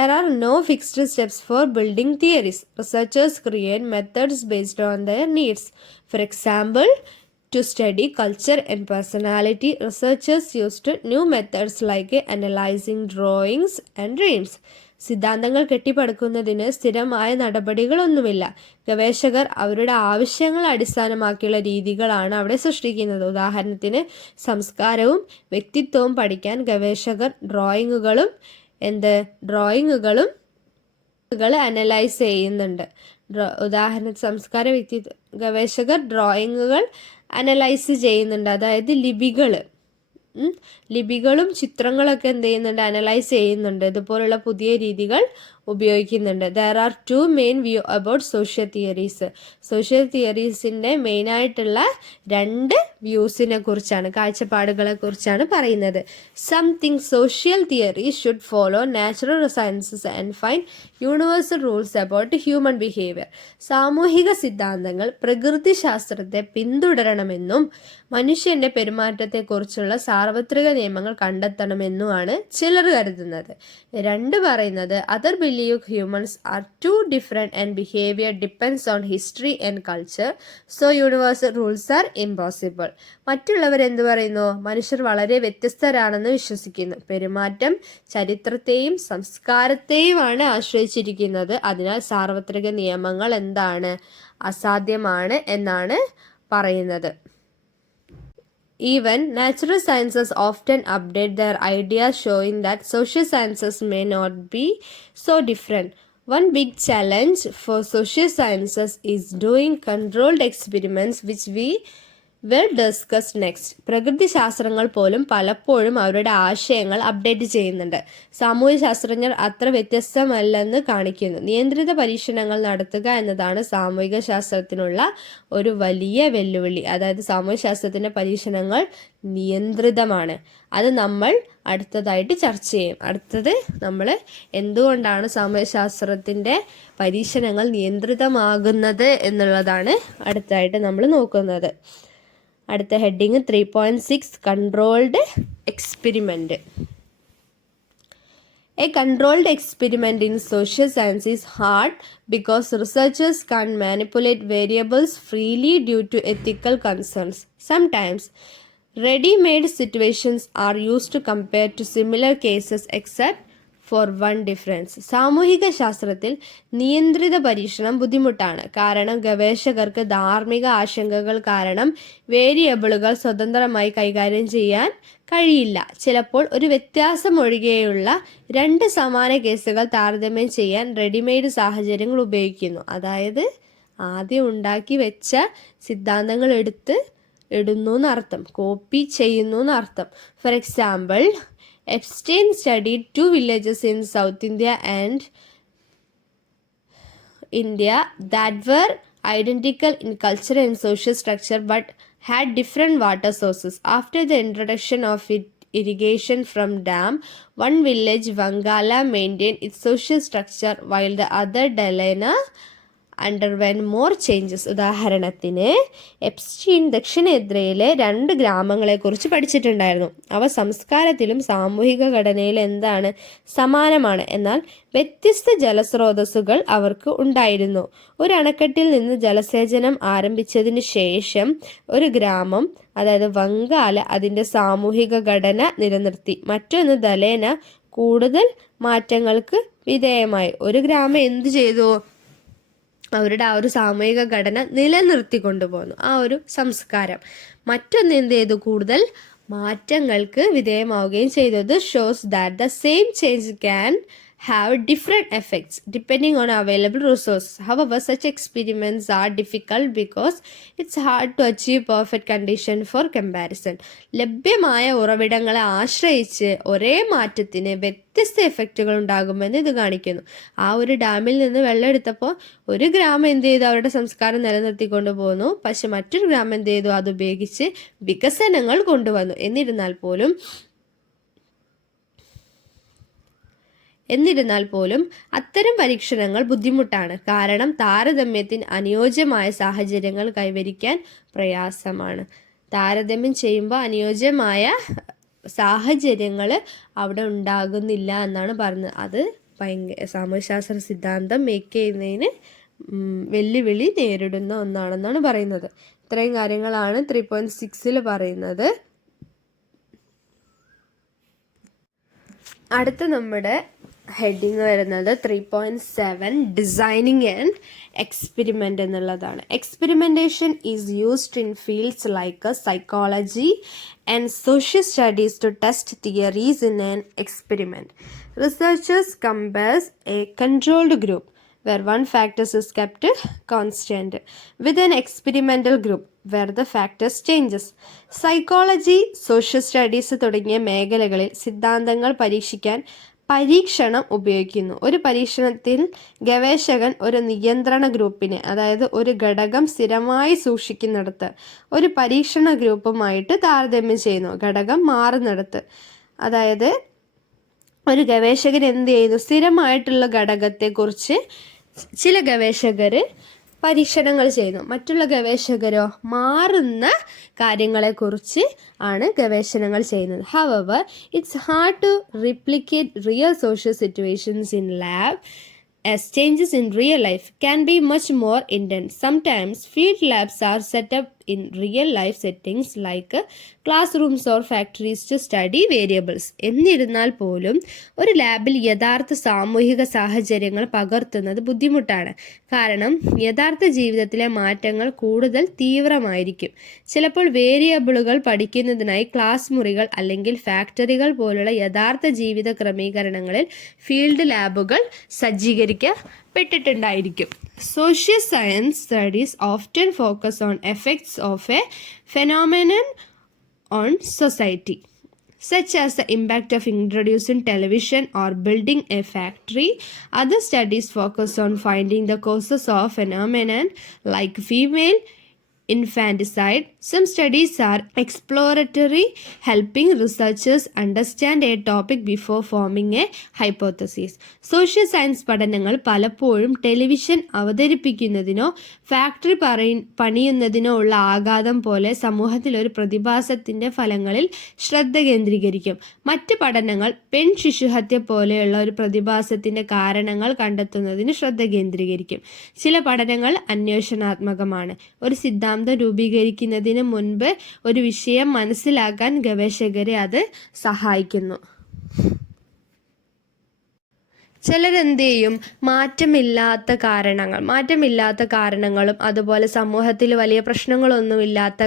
There are no fixed steps for building theories. Researchers create methods based on their needs. For example, to study culture and personality, researchers used new methods like analyzing drawings and dreams. സിദ്ധാന്തങ്ങൾ കെട്ടിപ്പടുക്കുന്നതിന് സ്ഥിരമായ നടപടികളൊന്നുമില്ല. ഗവേഷകർ അവരുടെ ആവശ്യങ്ങൾ അടിസ്ഥാനമാക്കിയുള്ള രീതികളാണ് അവിടെ സൃഷ്ടിക്കുന്നത്. ഉദാഹരണത്തിന് സംസ്കാരവും വ്യക്തിത്വവും പഠിക്കാൻ ഗവേഷകർ ഡ്രോയിങ്ങുകൾ അനലൈസ് ചെയ്യുന്നുണ്ട്. ഉദാഹരണത്തിന് സംസ്കാര വ്യക്തി ഗവേഷകർ ഡ്രോയിങ്ങുകൾ അനലൈസ് ചെയ്യുന്നുണ്ട്, അതായത് ലിപികളും ചിത്രങ്ങളൊക്കെ എന്ത് ചെയ്യുന്നുണ്ട്, അനലൈസ് ചെയ്യുന്നുണ്ട്. ഇതുപോലുള്ള പുതിയ രീതികൾ ഉപയോഗിക്കുന്നുണ്ട്. There are 2 main view about social theories. Social തിയറീസിൻ്റെ മെയിനായിട്ടുള്ള 2 വ്യൂസിനെ കുറിച്ചാണ്, കാഴ്ചപ്പാടുകളെ കുറിച്ചാണ് പറയുന്നത്. Something social theory should follow natural sciences and find universal rules about human behaviour. സാമൂഹിക സിദ്ധാന്തങ്ങൾ പ്രകൃതിശാസ്ത്രത്തെ പിന്തുടരണമെന്നും മനുഷ്യന്റെ പെരുമാറ്റത്തെക്കുറിച്ചുള്ള സാർവത്രിക നിയമങ്ങൾ കണ്ടെത്തണമെന്നുമാണ് ചിലർ കരുതുന്നത്. 2 പറയുന്നത് other believe humans are too different and behaviour depends on history and culture, so universal rules are impossible. മറ്റുള്ളവർ എന്ത് പറയുന്നു? മനുഷ്യർ വളരെ വ്യത്യസ്തരാണെന്ന് വിശ്വസിക്കുന്നു. പെരുമാറ്റം ചരിത്രത്തെയും സംസ്കാരത്തെയുമാണ് ആശ്രയിച്ചിരിക്കുന്നത്. അതിനാൽ സാർവത്രിക നിയമങ്ങൾ എന്താണ്? അസാധ്യമാണ് എന്നാണ് പറയുന്നത്. Even natural sciences often update their ideas, showing that social sciences may not be so different. One big challenge for social sciences is doing controlled experiments, which we will discuss next. പ്രകൃതി ശാസ്ത്രങ്ങൾ പോലും പലപ്പോഴും അവരുടെ ആശയങ്ങൾ update ചെയ്യുന്നുണ്ട്. സാമൂഹ്യ ശാസ്ത്രജ്ഞർ അത്ര വ്യത്യസ്തമല്ലെന്ന് കാണിക്കുന്നു. നിയന്ത്രിത പരീക്ഷണങ്ങൾ നടത്തുക എന്നതാണ് സാമൂഹിക ശാസ്ത്രത്തിനുള്ള ഒരു വലിയ വെല്ലുവിളി. അതായത് സാമൂഹ്യ ശാസ്ത്രത്തിൻ്റെ പരീക്ഷണങ്ങൾ നിയന്ത്രിതമാണ്. അത് നമ്മൾ അടുത്തതായിട്ട് ചർച്ച ചെയ്യും. അടുത്തത് നമ്മൾ എന്തുകൊണ്ടാണ് സാമൂഹ്യശാസ്ത്രത്തിൻ്റെ പരീക്ഷണങ്ങൾ നിയന്ത്രിതമാകുന്നത് എന്നുള്ളതാണ് അടുത്തതായിട്ട് നമ്മൾ നോക്കുന്നത്. അടുത്ത heading 3.6 controlled experiment. A controlled experiment in social science is hard because researchers can't manipulate variables freely due to ethical concerns. Sometimes, ready-made situations are used to compare to similar cases except for one difference. സാമൂഹിക ശാസ്ത്രത്തിൽ നിയന്ത്രിത പരീക്ഷണം ബുദ്ധിമുട്ടാണ്. കാരണം ഗവേഷകർക്ക് ധാർമ്മിക ആശങ്കകൾ കാരണം വേരിയബിളുകൾ സ്വതന്ത്രമായി കൈകാര്യം ചെയ്യാൻ കഴിയില്ല. ചിലപ്പോൾ ഒരു വ്യത്യാസം ഒഴികെയുള്ള 2 സമാന കേസുകൾ താരതമ്യം ചെയ്യാൻ റെഡിമെയ്ഡ് സാഹചര്യങ്ങൾ ഉപയോഗിക്കുന്നു. അതായത് ആദ്യം ഉണ്ടാക്കി വെച്ച സിദ്ധാന്തങ്ങൾ ഇടുന്നു എന്നർത്ഥം, കോപ്പി ചെയ്യുന്നു എന്നർത്ഥം. For example, Epstein studied 2 villages in South India and India that were identical in culture and social structure but had different water sources. After the introduction of irrigation from dam, one village, Vangala, maintained its social structure while the other, Delena, underwent more changes. ഉദാഹരണത്തിന്, Epstein ദക്ഷിണേന്ത്യയിലെ 2 ഗ്രാമങ്ങളെക്കുറിച്ച് പഠിച്ചിട്ടുണ്ടായിരുന്നു. അവ സംസ്കാരത്തിലും സാമൂഹിക ഘടനയിലും എന്താണ് സമാനമാണ്, എന്നാൽ വ്യത്യസ്ത ജലസ്രോതസ്സുകൾ അവർക്ക് ഉണ്ടായിരുന്നു. ഒരു അണക്കെട്ടിൽ നിന്ന് ജലസേചനം ആരംഭിച്ചതിന് ശേഷം ഒരു ഗ്രാമം, അതായത് വങ്കാല, അതിൻ്റെ സാമൂഹിക ഘടന നിലനിർത്തി. മറ്റൊന്ന് ദലേന കൂടുതൽ മാറ്റങ്ങൾക്ക് വിധേയമായി. ഒരു ഗ്രാമം എന്ത് ചെയ്തു? അവരുടെ ആ ഒരു സാമൂഹിക ഘടന നിലനിർത്തി കൊണ്ടുപോകുന്നു, ആ ഒരു സംസ്കാരം. മറ്റൊന്ന് എന്ത് ചെയ്തു? കൂടുതൽ മാറ്റങ്ങൾക്ക് വിധേയമാവുകയും ചെയ്തു. This shows that the same change can have different effects depending on available resources. However, such experiments are difficult because it's hard to achieve perfect condition for comparison. ലഭ്യമായ ഉറവിടങ്ങളെ ആശ്രയിച്ച് ഒരേ മാറ്റത്തിന് വ്യത്യസ്ത എഫക്റ്റുകൾ ഉണ്ടാകുമെന്ന് ഇത് കാണിക്കുന്നു. ആ ഒരു ഡാമിൽ നിന്ന് വെള്ളം എടുത്തപ്പോൾ ഒരു ഗ്രാമം എന്ത് ചെയ്തു? അവരുടെ സംസ്കാരം നിലനിർത്തിക്കൊണ്ടു പോകുന്നു. പക്ഷെ മറ്റൊരു ഗ്രാമം എന്ത് ചെയ്തു? അതുപയോഗിച്ച് വികസനങ്ങൾ കൊണ്ടുവന്നു. എന്നിരുന്നാൽ പോലും അത്തരം പരീക്ഷണങ്ങൾ ബുദ്ധിമുട്ടാണ്. കാരണം താരതമ്യത്തിന് അനുയോജ്യമായ സാഹചര്യങ്ങൾ കൈവരിക്കാൻ പ്രയാസമാണ്. താരതമ്യം ചെയ്യുമ്പോൾ അനുയോജ്യമായ സാഹചര്യങ്ങൾ അവിടെ ഉണ്ടാകുന്നില്ല എന്നാണ് പറഞ്ഞത്. അത് സാമൂഹ്യശാസ്ത്ര സിദ്ധാന്തം മേക്ക് ചെയ്യുന്നതിന് വെല്ലുവിളി നേരിടുന്ന ഒന്നാണെന്നാണ് പറയുന്നത്. ഇത്രയും കാര്യങ്ങളാണ് 3.6 പറയുന്നത്. അടുത്ത നമ്മുടെ ഹെഡിങ് വരുന്നത് 3.7 ഡിസൈനിങ് ആൻഡ് എക്സ്പെരിമെൻ്റ് എന്നുള്ളതാണ്. Experimentation is used in fields like psychology and social studies to test theories in an experiment. Researchers compares a controlled group where one factors is kept constant. With an experimental group where the factors changes. Psychology, social studies തുടങ്ങിയ മേഖലകളിൽ സിദ്ധാന്തങ്ങൾ പരീക്ഷിക്കാൻ പരീക്ഷണം ഉപയോഗിക്കുന്നു. ഒരു പരീക്ഷണത്തിൽ ഗവേഷകൻ ഒരു നിയന്ത്രണ ഗ്രൂപ്പിനെ, അതായത് ഒരു ഘടകം സ്ഥിരമായി സൂക്ഷിക്കുന്നിടത്ത് ഒരു പരീക്ഷണ ഗ്രൂപ്പുമായിട്ട് താരതമ്യം ചെയ്യുന്നു. ഘടകം മാറുന്നിടത്ത്, അതായത് ഒരു ഗവേഷകൻ എന്ത് ചെയ്യുന്നു, സ്ഥിരമായിട്ടുള്ള ഘടകത്തെക്കുറിച്ച് ചില ഗവേഷകർ പരീക്ഷണങ്ങൾ ചെയ്യുന്നു. മറ്റുള്ള ഗവേഷകരോ മാറുന്ന കാര്യങ്ങളെക്കുറിച്ച് ആണ് ഗവേഷണങ്ങൾ ചെയ്യുന്നത്. However, it's hard to replicate real social situations in lab as changes in real life can be much more intense. Sometimes field labs are set up in real life settings like classrooms or factories to study variables. എന്നിരുന്നാൽ പോലും ഒരു ലാബിൽ യഥാർത്ഥ സാമൂഹിക സാഹചര്യങ്ങൾ പകർത്തുന്നത് ബുദ്ധിമുട്ടാണ്. കാരണം യഥാർത്ഥ ജീവിതത്തിലെ മാറ്റങ്ങൾ കൂടുതൽ തീവ്രമായിരിക്കും. ചിലപ്പോൾ വേരിയബിളുകൾ പഠിക്കുന്നതിനായി ക്ലാസ് മുറികൾ അല്ലെങ്കിൽ ഫാക്ടറികൾ പോലുള്ള യഥാർത്ഥ ജീവിത ക്രമീകരണങ്ങളിൽ ഫീൽഡ് ലാബുകൾ സജ്ജീകരിക്കപ്പെട്ടിട്ടുണ്ടായിരിക്കും. Social science studies often focus on effects of a phenomenon on society, such as the impact of introducing television or building a factory. Other studies focus on finding the causes of phenomenon like female infanticide. Some studies are exploratory, helping researchers understand a topic before forming a hypothesis. Social science പഠനങ്ങൾ പലപ്പോഴും television അവതരിപ്പിക്കുന്നതിനോ factory പണിയുന്നതിനോ ഉള്ള ആഘാതം പോലെ സമൂഹത്തിൽ ഒരു പ്രതിഭാസത്തിൻ്റെ ഫലങ്ങളിൽ ശ്രദ്ധ കേന്ദ്രീകരിക്കും. മറ്റ് പഠനങ്ങൾ പെൺശിശുഹത്യ പോലെയുള്ള ഒരു പ്രതിഭാസത്തിൻ്റെ കാരണങ്ങൾ കണ്ടെത്തുന്നതിന് ശ്രദ്ധ കേന്ദ്രീകരിക്കും. ചില പഠനങ്ങൾ അന്വേഷണാത്മകമാണ്. ഒരു സിദ്ധാന്തം രൂപീകരിക്കുന്നതിന് മുൻപ് ഒരു വിഷയം മനസ്സിലാക്കാൻ ഗവേഷകരെ അത് സഹായിക്കുന്നു. ചിലരെന്ത് ചെയ്യും, മാറ്റമില്ലാത്ത കാരണങ്ങളും അതുപോലെ സമൂഹത്തിൽ വലിയ പ്രശ്നങ്ങളൊന്നുമില്ലാത്ത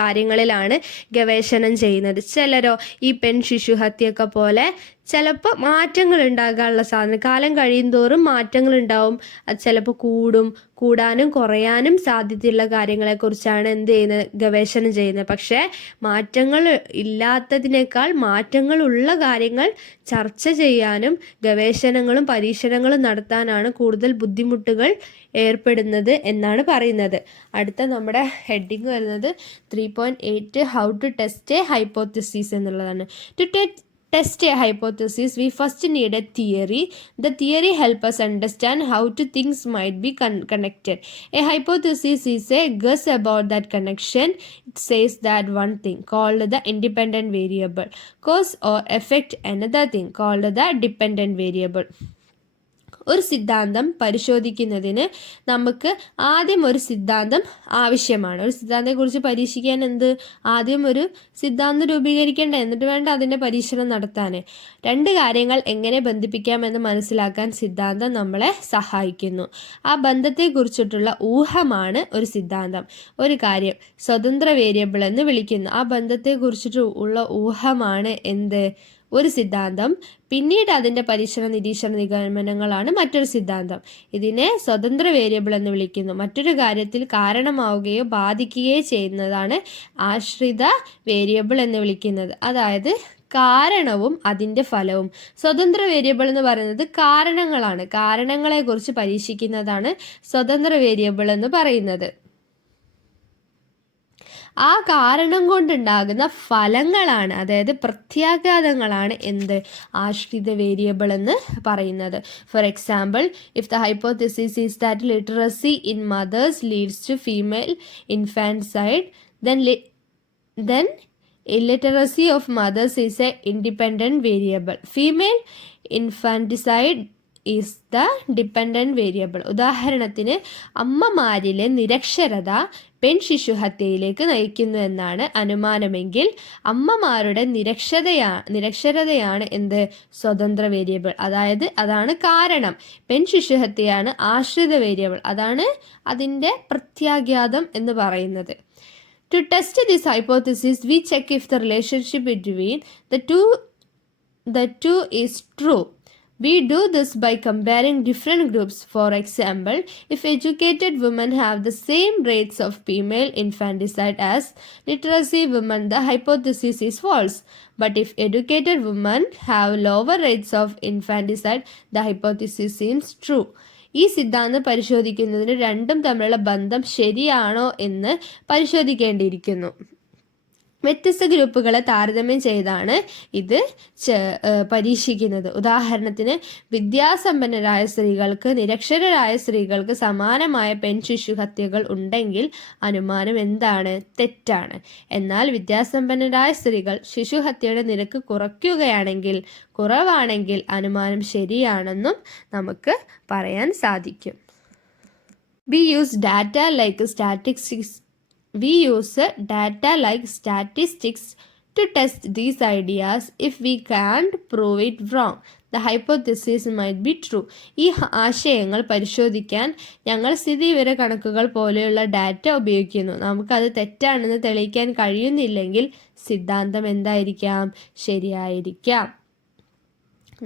കാര്യങ്ങളിലാണ് ഗവേഷണം ചെയ്യുന്നത്. ചിലരോ ഈ പെൺശിശുഹത്യയൊക്കെ പോലെ ചിലപ്പോൾ മാറ്റങ്ങൾ ഉണ്ടാകാനുള്ള സാധ്യത, കാലം കഴിയുന്തോറും മാറ്റങ്ങൾ ഉണ്ടാവും. അത് ചിലപ്പോൾ കൂടാനും കുറയാനും സാധ്യതയുള്ള കാര്യങ്ങളെക്കുറിച്ചാണ് എന്ത് ചെയ്യുന്നത്, ഗവേഷണം ചെയ്യുന്നത്. പക്ഷേ മാറ്റങ്ങൾ ഇല്ലാത്തതിനേക്കാൾ മാറ്റങ്ങളുള്ള കാര്യങ്ങൾ ചർച്ച ചെയ്യാനും ഗവേഷണങ്ങളും പരീക്ഷണങ്ങളും നടത്താനാണ് കൂടുതൽ ബുദ്ധിമുട്ടുകൾ ഏർപ്പെടുന്നത് എന്നാണ് പറയുന്നത്. അടുത്ത നമ്മുടെ ഹെഡിങ് വരുന്നത് 3.8 how to test a hypothesis എന്നുള്ളതാണ്. To test a hypothesis, we first need a theory. The theory helps us understand how two things might be connected. A hypothesis is a guess about that connection. It says that one thing, called the independent variable, cause or effect another thing, called the dependent variable. ഒരു സിദ്ധാന്തം പരിശോധിക്കുന്നതിന് നമുക്ക് ആദ്യം ഒരു സിദ്ധാന്തം ആവശ്യമാണ്. ഒരു സിദ്ധാന്തത്തെക്കുറിച്ച് പരീക്ഷിക്കാൻ ആദ്യം ഒരു സിദ്ധാന്തം രൂപീകരിക്കേണ്ട, എന്നിട്ട് വേണ്ട അതിൻ്റെ പരീക്ഷണം നടത്താൻ. രണ്ട് കാര്യങ്ങൾ എങ്ങനെ ബന്ധിപ്പിക്കാമെന്ന് മനസ്സിലാക്കാൻ സിദ്ധാന്തം നമ്മളെ സഹായിക്കുന്നു. ആ ബന്ധത്തെക്കുറിച്ചിട്ടുള്ള ഊഹമാണ് ഒരു സിദ്ധാന്തം. ഒരു കാര്യം സ്വതന്ത്ര വേരിയബിൾ എന്ന് വിളിക്കുന്നു. ആ ബന്ധത്തെക്കുറിച്ചിട്ടുള്ള ഊഹമാണ് ഒരു സിദ്ധാന്തം. പിന്നീട് അതിൻ്റെ പരീക്ഷണ നിരീക്ഷണ നിഗമനങ്ങളാണ് മറ്റൊരു സിദ്ധാന്തം. ഇതിനെ സ്വതന്ത്ര വേരിയബിൾ എന്ന് വിളിക്കുന്നു. മറ്റൊരു കാര്യത്തിൽ കാരണമാവുകയോ ബാധിക്കുകയോ ചെയ്യുന്നതാണ് ആശ്രിത വേരിയബിൾ എന്ന് വിളിക്കുന്നത്. അതായത് കാരണവും അതിൻ്റെ ഫലവും. സ്വതന്ത്ര വേരിയബിൾ എന്ന് പറയുന്നത് കാരണങ്ങളാണ്. കാരണങ്ങളെക്കുറിച്ച് പരീക്ഷിക്കുന്നതാണ് സ്വതന്ത്ര വേരിയബിൾ എന്ന് പറയുന്നത്. ആ കാരണം കൊണ്ടുണ്ടാകുന്ന ഫലങ്ങളാണ്, അതായത് പ്രത്യാഘാതങ്ങളാണ് ആശ്രിത വേരിയബിൾ എന്ന് പറയുന്നത്. For example, if the hypothesis is that literacy in mothers leads to female infanticide, then illiteracy of mothers is a independent variable. Female infanticide is the dependent variable. ഉദാഹരണത്തിന്, അമ്മമാരിലെ നിരക്ഷരത പെൺശിശുഹത്യയിലേക്ക് നയിക്കുന്നു എന്നാണ് അനുമാനമെങ്കിൽ അമ്മമാരുടെ നിരക്ഷരതയാണ് സ്വതന്ത്ര വേരിയബിൾ. അതായത് അതാണ് കാരണം. പെൺശിശുഹത്യയാണ് ആശ്രിത വേരിയബിൾ. അതാണ് അതിൻ്റെ പ്രത്യാഘാതം എന്ന് പറയുന്നത്. To test this hypothesis, we check if the relationship between the two is true. We do this by comparing different groups. For example, if educated women have the same rates of female infanticide as literacy women, the hypothesis is false. But if educated women have lower rates of infanticide, the hypothesis seems true. ഈ സിദ്ധാന്തം പരിശോധിക്കുന്നതിന് രണ്ടും തമ്മിലുള്ള ബന്ധം ശരിയാണോ എന്ന് പരിശോധിക്കേണ്ടിയിരിക്കുന്നു. വ്യത്യസ്ത ഗ്രൂപ്പുകളെ താരതമ്യം ചെയ്താണ് ഇത് പരീക്ഷിക്കുന്നത്. ഉദാഹരണത്തിന്, വിദ്യാസമ്പന്നരായ സ്ത്രീകൾക്ക് നിരക്ഷരരായ സ്ത്രീകൾക്ക് സമാനമായ പെൺശിശു ഹത്യകൾ ഉണ്ടെങ്കിൽ അനുമാനം എന്താണ്? തെറ്റാണ്. എന്നാൽ വിദ്യാസമ്പന്നരായ സ്ത്രീകൾ ശിശുഹത്യയുടെ നിരക്ക് കുറവാണെങ്കിൽ അനുമാനം ശരിയാണെന്നും നമുക്ക് പറയാൻ സാധിക്കും. We use data like statistics to test these ideas. If we can't prove it wrong, the hypothesis might be true. ഈ ആശയങ്ങൾ പരിശോധിക്കാൻ ഞങ്ങൾ സ്ഥിതിവിവര കണക്കുകൾ പോലെയുള്ള ഡാറ്റ ഉപയോഗിക്കുന്നു. നമുക്കത് തെറ്റാണെന്ന് തെളിയിക്കാൻ കഴിയുന്നില്ലെങ്കിൽ സിദ്ധാന്തം എന്തായിരിക്കാം? ശരിയായിരിക്കാം.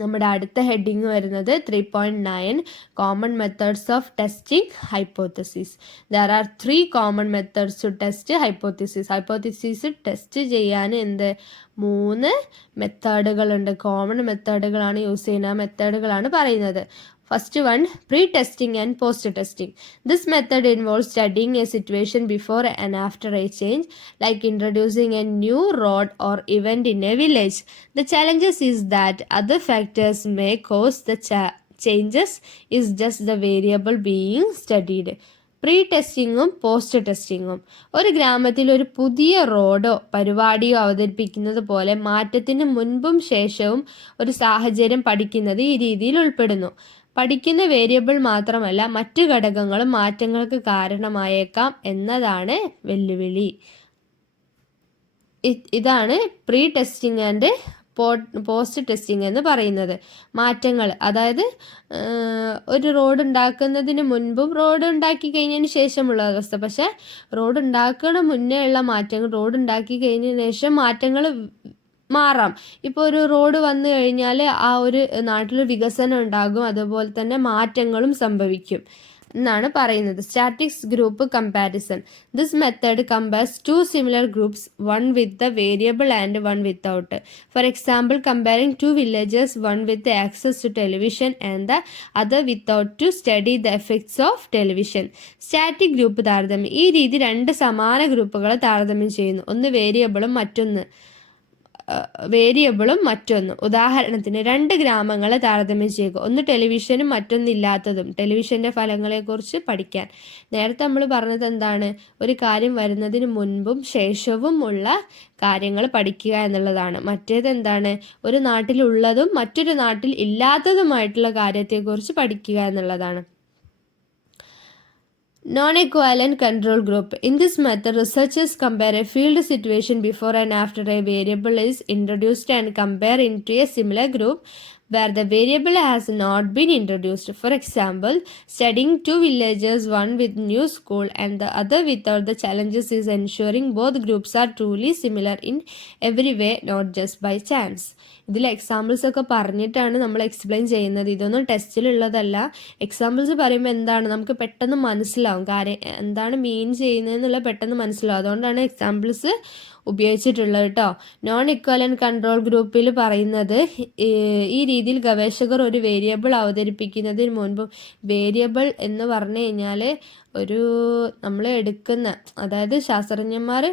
നമ്മുടെ അടുത്ത ഹെഡിങ് വരുന്നത് 3.9 common methods of testing hypothesis. There are 3 common methods to test hypothesis. Hypothesis test ചെയ്യാൻ 3 മെത്തേഡുകളുണ്ട്. കോമൺ മെത്തേഡുകളാണ് യൂസ് ചെയ്യുന്ന മെത്തേഡുകളാണ് പറയുന്നത്. First one, pre-testing and post-testing. This method involves studying a situation before and after a change, like introducing a new road or event in a village. The challenges is that other factors may cause the changes is just the variable being studied. Pre ടെസ്റ്റിങ്ങും post ടെസ്റ്റിങ്ങും. ഒരു ഗ്രാമത്തിൽ ഒരു പുതിയ റോഡോ പരിപാടിയോ അവതരിപ്പിക്കുന്നത് പോലെ മാറ്റത്തിന് മുൻപും ശേഷവും ഒരു സാഹചര്യം പഠിക്കുന്നത് ഈ രീതിയിൽ ഉൾപ്പെടുന്നു. പഠിക്കുന്ന വേരിയബിൾ മാത്രമല്ല, മറ്റു ഘടകങ്ങളും മാറ്റങ്ങൾക്ക് കാരണമായേക്കാം എന്നതാണ് വെല്ലുവിളി. ഇതാണ് pre testing and post testing എന്ന് പറയുന്നത്. മാറ്റങ്ങൾ, അതായത് ഒരു റോഡ് ഉണ്ടാക്കുന്നതിന് മുൻപും റോഡ് ഉണ്ടാക്കി കഴിഞ്ഞതിന് ശേഷമുള്ള അവസ്ഥ. പക്ഷേ റോഡ് ഉണ്ടാക്കണ മുന്നേ ഉള്ള മാറ്റങ്ങൾ, റോഡ് ഉണ്ടാക്കി കഴിഞ്ഞതിന് ശേഷം മാറ്റങ്ങൾ മാറാം. ഇപ്പോൾ ഒരു റോഡ് വന്നു കഴിഞ്ഞാൽ ആ ഒരു നാട്ടിൽ വികസനം ഉണ്ടാകും, അതുപോലെ തന്നെ മാറ്റങ്ങളും സംഭവിക്കും എന്നാണ് പറയുന്നത്. Statics group comparison. This method compares 2 similar groups, one with the variable and one without. For example, comparing 2 villages, one with access to television and the other without, to study the effects of television. Static group താരതമ്യം. ഈ രീതി 2 സമാന ഗ്രൂപ്പുകളെ താരതമ്യം ചെയ്യുന്നു. ഒന്ന് വേരിയബിളും മറ്റൊന്ന്. ഉദാഹരണത്തിന്, 2 ഗ്രാമങ്ങളെ താരതമ്യം ചെയ്യുക. ഒന്ന് ടെലിവിഷനും മറ്റൊന്നില്ലാത്തതും. ടെലിവിഷൻ്റെ ഫലങ്ങളെക്കുറിച്ച് പഠിക്കാൻ. നേരത്തെ നമ്മൾ പറഞ്ഞത് എന്താണ്? ഒരു കാര്യം വരുന്നതിന് മുൻപും ശേഷവും ഉള്ള കാര്യങ്ങൾ പഠിക്കുക എന്നുള്ളതാണ്. മറ്റേത് എന്താണ്? ഒരു നാട്ടിലുള്ളതും മറ്റൊരു നാട്ടിൽ ഇല്ലാത്തതുമായിട്ടുള്ള കാര്യത്തെക്കുറിച്ച് പഠിക്കുക എന്നുള്ളതാണ്. Non-equivalent control group. In this method, researchers compare a field situation before and after a variable is introduced and compare into a similar group where the variable has not been introduced. For example, studying 2 villages, one with new school and the other without. The challenges is ensuring both groups are truly similar in every way, not just by chance. ഇതിൽ examples ഒക്കെ പറഞ്ഞിട്ടാണ് നമ്മൾ explain ചെയ്യുന്നത്. ഇതൊന്നും ടെസ്റ്റിലുള്ളതല്ല. Examples പറയുമ്പോൾ എന്താണ് നമുക്ക് പെട്ടെന്ന് മനസ്സിലാവും, കാര്യം എന്താണ് മീൻ ചെയ്യുന്നതെന്നുള്ള പെട്ടെന്ന് മനസ്സിലാവും. അതുകൊണ്ടാണ് എക്സാമ്പിൾസ് ഉപയോഗിച്ചിട്ടുള്ളത് കേട്ടോ. നോൺ ഇക്വലന്റ് കൺട്രോൾ ഗ്രൂപ്പിൽ പറയുന്നത്, ഈ രീതിയിൽ ഗവേഷകർ ഒരു വേരിയബിൾ അവതരിപ്പിക്കുന്നതിന് മുൻപും, വേരിയബിൾ എന്ന് പറഞ്ഞു കഴിഞ്ഞാൽ നമ്മൾ എടുക്കുന്ന, അതായത് ശാസ്ത്രജ്ഞന്മാർ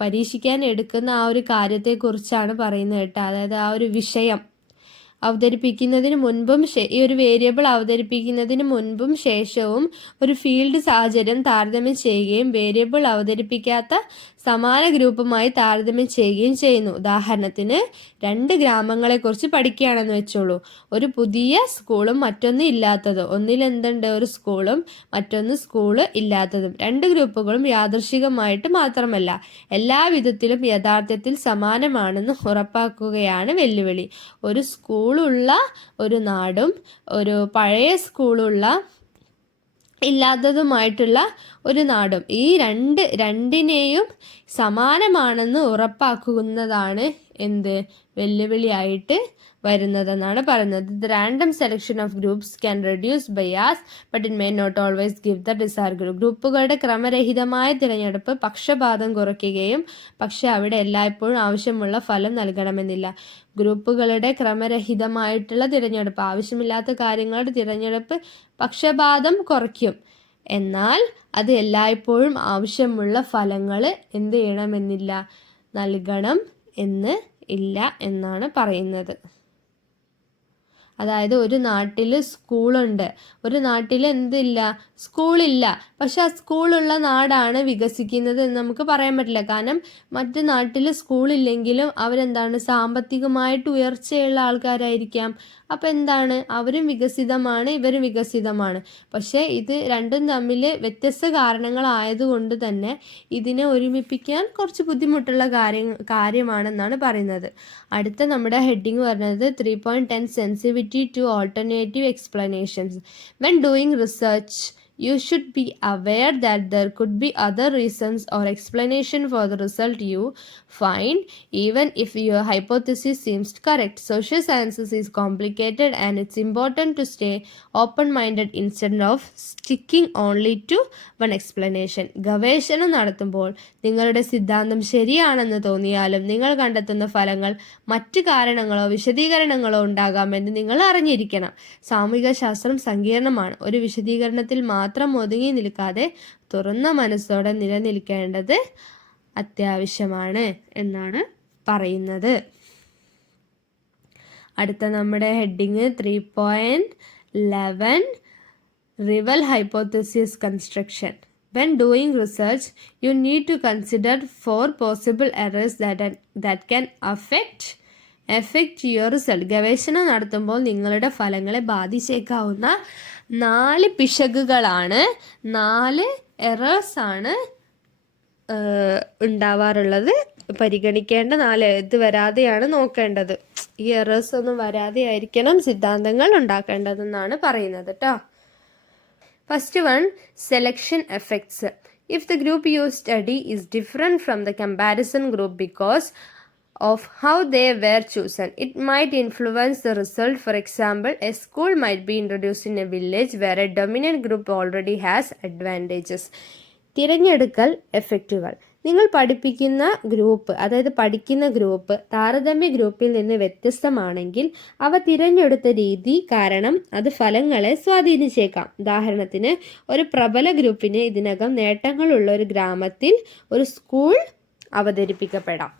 പരീക്ഷിക്കാൻ എടുക്കുന്ന ആ ഒരു കാര്യത്തെക്കുറിച്ചാണ് പറയുന്നത് കേട്ടോ. അതായത് ആ ഒരു വിഷയം അവതരിപ്പിക്കുന്നതിന് മുൻപും ഈ ഒരു വേരിയബിൾ അവതരിപ്പിക്കുന്നതിന് മുൻപും ശേഷവും ഒരു ഫീൽഡ് സാഹചര്യം താരതമ്യം ചെയ്യുകയും വേരിയബിൾ അവതരിപ്പിക്കാത്ത സമാന ഗ്രൂപ്പുമായി താരതമ്യം ചെയ്യുകയും ചെയ്യുന്നു. ഉദാഹരണത്തിന്, 2 ഗ്രാമങ്ങളെക്കുറിച്ച് പഠിക്കുകയാണെന്ന് വെച്ചോളൂ. ഒരു പുതിയ സ്കൂളും മറ്റൊന്ന് ഇല്ലാത്തതും. ഒന്നിൽ എന്തുണ്ട്? ഒരു സ്കൂളും മറ്റൊന്ന് സ്കൂള് ഇല്ലാത്തതും. 2 ഗ്രൂപ്പുകളും യാദൃശ്ചികമായിട്ട് മാത്രമല്ല, എല്ലാ വിധത്തിലും യഥാർത്ഥത്തിൽ സമാനമാണെന്ന് ഉറപ്പാക്കുകയാണ് വെല്ലുവിളി. ഒരു സ്കൂളുള്ള ഒരു നാടും ഒരു പഴയ സ്കൂളുള്ള ഇല്ലാത്തതുമായിട്ടുള്ള ഒരു നാടും, ഈ രണ്ടിനെയും സമാനമാണെന്ന് ഉറപ്പാക്കുന്നതാണ് എന്ത്? വെല്ലുവിളിയായിട്ട് വരുന്നതെന്നാണ് പറയുന്നത്. The random selection of groups can reduce bias but it may not always give the desired group. ഗ്രൂപ്പുകളുടെ ക്രമരഹിതമായ തിരഞ്ഞെടുപ്പ് പക്ഷപാതം കുറയ്ക്കുകയും പക്ഷെ അവിടെ എല്ലായ്പ്പോഴും ആവശ്യമുള്ള ഫലം നൽകണമെന്നില്ല. ഗ്രൂപ്പുകളുടെ ക്രമരഹിതമായിട്ടുള്ള തിരഞ്ഞെടുപ്പ്, ആവശ്യമില്ലാത്ത കാര്യങ്ങളുടെ തിരഞ്ഞെടുപ്പ് പക്ഷപാതം കുറയ്ക്കും, എന്നാൽ അത് എല്ലായ്പ്പോഴും ആവശ്യമുള്ള ഫലങ്ങൾ എന്ത് ചെയ്യണമെന്നില്ല, നൽകണം എന്ന് ഇല്ല എന്നാണ് പറയുന്നത്. അതായത് ഒരു നാട്ടിൽ സ്കൂളുണ്ട്, ഒരു നാട്ടിൽ എന്തില്ല, സ്കൂളില്ല. പക്ഷെ ആ സ്കൂളുള്ള നാടാണ് വികസിക്കുന്നത് എന്ന് നമുക്ക് പറയാൻ പറ്റില്ല. കാരണം മറ്റു നാട്ടിൽ സ്കൂളില്ലെങ്കിലും അവരെന്താണ്, സാമ്പത്തികമായിട്ട് ഉയർച്ചയുള്ള ആൾക്കാരായിരിക്കാം. അപ്പം എന്താണ്, അവരും വികസിതമാണ്, ഇവരും വികസിതമാണ്. പക്ഷേ ഇത് രണ്ടും തമ്മിൽ വ്യത്യസ്ത കാരണങ്ങളായതുകൊണ്ട് തന്നെ ഇതിനെ ഒരുമിപ്പിക്കാൻ കുറച്ച് ബുദ്ധിമുട്ടുള്ള കാര്യമാണെന്നാണ് പറയുന്നത്. അടുത്ത നമ്മുടെ ഹെഡിങ് പറയുന്നത് 3.10 sensitivity to alternative explanations. When doing research you should be aware that there could be other reasons or explanation for the result you find, even if your hypothesis seems correct. Social sciences is complicated and it's important to stay open-minded instead of sticking only to one explanation. ഗവേഷണം നടത്തുമ്പോൾ നിങ്ങളുടെ സിദ്ധാന്തം ശരിയാണെന്ന് തോന്നിയാലും നിങ്ങൾ കണ്ടെത്തുന്ന ഫലങ്ങൾ മറ്റു കാരണങ്ങളോ വിശദീകരണങ്ങളോ ഉണ്ടാകാമെന്ന് നിങ്ങൾ അറിഞ്ഞിരിക്കണം. സാമൂഹിക ശാസ്ത്രം സങ്കീർണമാണ്. ഒരു വിശദീകരണത്തിൽ മാത്രം ഒതുങ്ങി നിൽക്കാതെ തുറന്ന മനസ്സോടെ നിലനിൽക്കേണ്ടത് അത്യാവശ്യമാണ് എന്നാണ് പറയുന്നത്. അടുത്ത നമ്മുടെ heading 3.11 revel hypothesis construction. When doing research, you need to consider 4 possible errors that can affect your result. ഗവേഷണം നടത്തുമ്പോൾ നിങ്ങളുടെ ഫലങ്ങളെ ബാധിച്ചേക്കാവുന്ന 4 പിശകുകളാണ്, 4 എറേഴ്സാണ് ഉണ്ടാവാറുള്ളത്. പരിഗണിക്കേണ്ട 4 ഇത് വരാതെയാണ് നോക്കേണ്ടത്. ഈ എറേഴ്സ് ഒന്നും വരാതെ ആയിരിക്കണം സിദ്ധാന്തങ്ങൾ ഉണ്ടാക്കേണ്ടതെന്നാണ് പറയുന്നത് കേട്ടോ. First one, selection effects. If the group you study is different from the comparison group because of how they were chosen, it might influence the result. For example, a school might be introduced in a village where a dominant group already has advantages. തിരഞ്ഞെടുക്കൽ എഫക്റ്റുകൾ. നിങ്ങൾ പഠിപ്പിക്കുന്ന group, അതായത് പഠിക്കുന്ന group താരതമ്യ ഗ്രൂപ്പിൽ നിന്ന് വ്യത്യസ്തമാണെങ്കിൽ അവ തിരഞ്ഞെടുത്ത രീതി കാരണം അത് ഫലങ്ങളെ സ്വാധീനിച്ചേക്കാം. ഉദാഹരണത്തിന്, ഒരു പ്രബല ഗ്രൂപ്പിന് ഇതിനകം നേട്ടങ്ങളുള്ള ഒരു ഗ്രാമത്തിൽ ഒരു സ്കൂൾ അവതരിപ്പിക്കപ്പെടാം.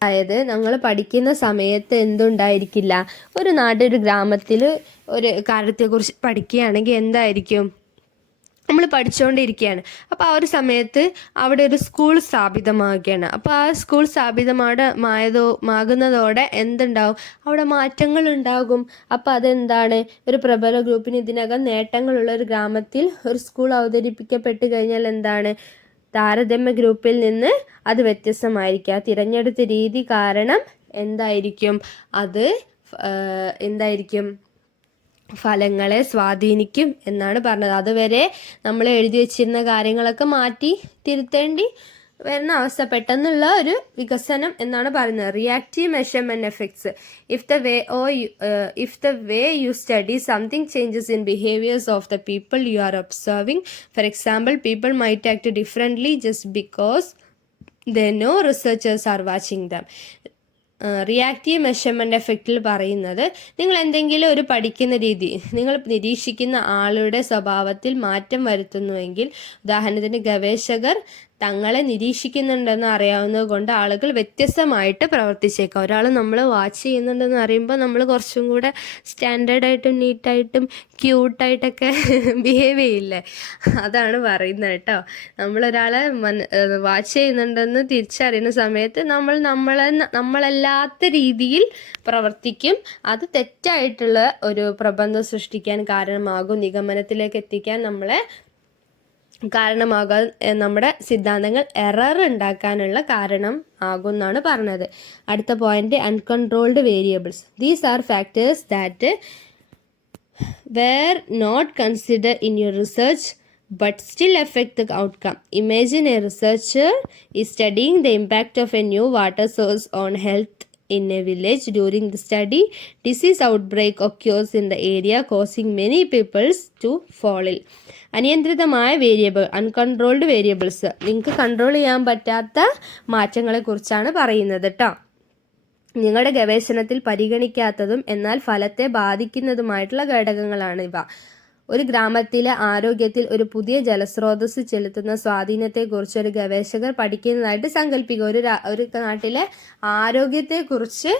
അതായത് നമ്മൾ പഠിക്കുന്ന സമയത്ത് എന്തുണ്ടായിരിക്കില്ല, ഒരു നാട്ടിൽ ഗ്രാമത്തിൽ ഒരു കാര്യത്തെക്കുറിച്ച് പഠിക്കുകയാണെങ്കിൽ എന്തായിരിക്കും, നമ്മൾ പഠിച്ചുകൊണ്ടിരിക്കുകയാണ്. അപ്പോൾ ആ ഒരു സമയത്ത് അവിടെ ഒരു സ്കൂൾ സ്ഥാപിതമാകുകയാണ്. അപ്പോൾ ആ സ്കൂൾ സ്ഥാപിതമാകുന്നതോടെ എന്തുണ്ടാവും, അവിടെ മാറ്റങ്ങൾ ഉണ്ടാകും. അപ്പോൾ അതെന്താണ്, ഒരു പ്രബല ഗ്രൂപ്പിന് ഇതിനകം നേട്ടങ്ങളുള്ള ഒരു ഗ്രാമത്തിൽ ഒരു സ്കൂൾ അവതരിപ്പിക്കപ്പെട്ട് കഴിഞ്ഞാൽ എന്താണ്, താരതമ്യ ഗ്രൂപ്പിൽ നിന്ന് അത് വ്യത്യസ്തമായിരിക്കുക. തിരഞ്ഞെടുത്ത രീതി കാരണം എന്തായിരിക്കും, അത് എന്തായിരിക്കും, ഫലങ്ങളെ സ്വാധീനിക്കും എന്നാണ് പറഞ്ഞത്. അതുവരെ നമ്മൾ എഴുതി വെച്ചിരുന്ന കാര്യങ്ങളൊക്കെ മാറ്റി തിരുത്തേണ്ടി വരുന്ന അവസ്ഥ, പെട്ടെന്നുള്ള ഒരു വികസനം എന്നാണ് പറയുന്നത്. Reactive measurement effects. If the way you study something changes in behaviours of the people you are observing. For example, people might act differently just because they know researchers are watching them. Reactive measurement എഫക്റ്റിൽ പറയുന്നത്, നിങ്ങൾ എന്തെങ്കിലും ഒരു പഠിക്കുന്ന രീതി, നിങ്ങൾ നിരീക്ഷിക്കുന്ന ആളുടെ സ്വഭാവത്തിൽ മാറ്റം വരുത്തുന്നുവെങ്കിൽ, ഉദാഹരണത്തിന് ഗവേഷകർ തങ്ങളെ നിരീക്ഷിക്കുന്നുണ്ടെന്ന് അറിയാവുന്നത് കൊണ്ട് ആളുകൾ വ്യത്യസ്തമായിട്ട് പ്രവർത്തിച്ചേക്കാം. ഒരാൾ നമ്മൾ വാച്ച് ചെയ്യുന്നുണ്ടെന്ന് അറിയുമ്പോൾ നമ്മൾ കുറച്ചും കൂടെ സ്റ്റാൻഡേർഡായിട്ടും നീറ്റായിട്ടും ക്യൂട്ടായിട്ടൊക്കെ ബിഹേവ് ചെയ്യില്ലേ, അതാണ് പറയുന്നത് കേട്ടോ. നമ്മളൊരാളെ വാച്ച് ചെയ്യുന്നുണ്ടെന്ന് തിരിച്ചറിയുന്ന സമയത്ത് നമ്മളല്ലാത്ത രീതിയിൽ പ്രവർത്തിക്കും. അത് തെറ്റായിട്ടുള്ള ഒരു പ്രബന്ധം സൃഷ്ടിക്കാൻ കാരണമാകും, നിഗമനത്തിലേക്ക് എത്തിക്കാൻ നമ്മളെ കാരണമാകാൻ, നമ്മുടെ സിദ്ധാന്തങ്ങൾ എറർ ഉണ്ടാക്കാനുള്ള കാരണം ആകും എന്നാണ് പറഞ്ഞത്. അടുത്ത point, uncontrolled variables. These are factors that were not considered in your research but still affect the outcome. Imagine a researcher is studying the impact of a new water source on health in a village. During the study, disease outbreak occurs in the area, causing many people to fall ill. അനിയന്ത്രിതമായ variable, uncontrolled variables, നിങ്ങൾക്ക് control ചെയ്യാൻ പറ്റാത്ത മാറ്റങ്ങളെക്കുറിച്ചാണ് പറയുന്നത് കേട്ടോ. നിങ്ങളുടെ ഗവേഷണത്തിൽ പരിഗണിക്കാത്തതും എന്നാൽ ഫലത്തെ ബാധിക്കുന്നതുമായിട്ടുള്ള ഘടകങ്ങളാണ് ഇവ. ഒരു ഗ്രാമത്തിലെ ആരോഗ്യത്തിൽ ഒരു പുതിയ ജലസ്രോതസ് ചെലുത്തുന്ന സ്വാധീനത്തെക്കുറിച്ച് ഒരു ഗവേഷകർ പഠിക്കുന്നതായിട്ട് സങ്കല്പിക്കുക. ഒരു നാട്ടിലെ ആരോഗ്യത്തെക്കുറിച്ച്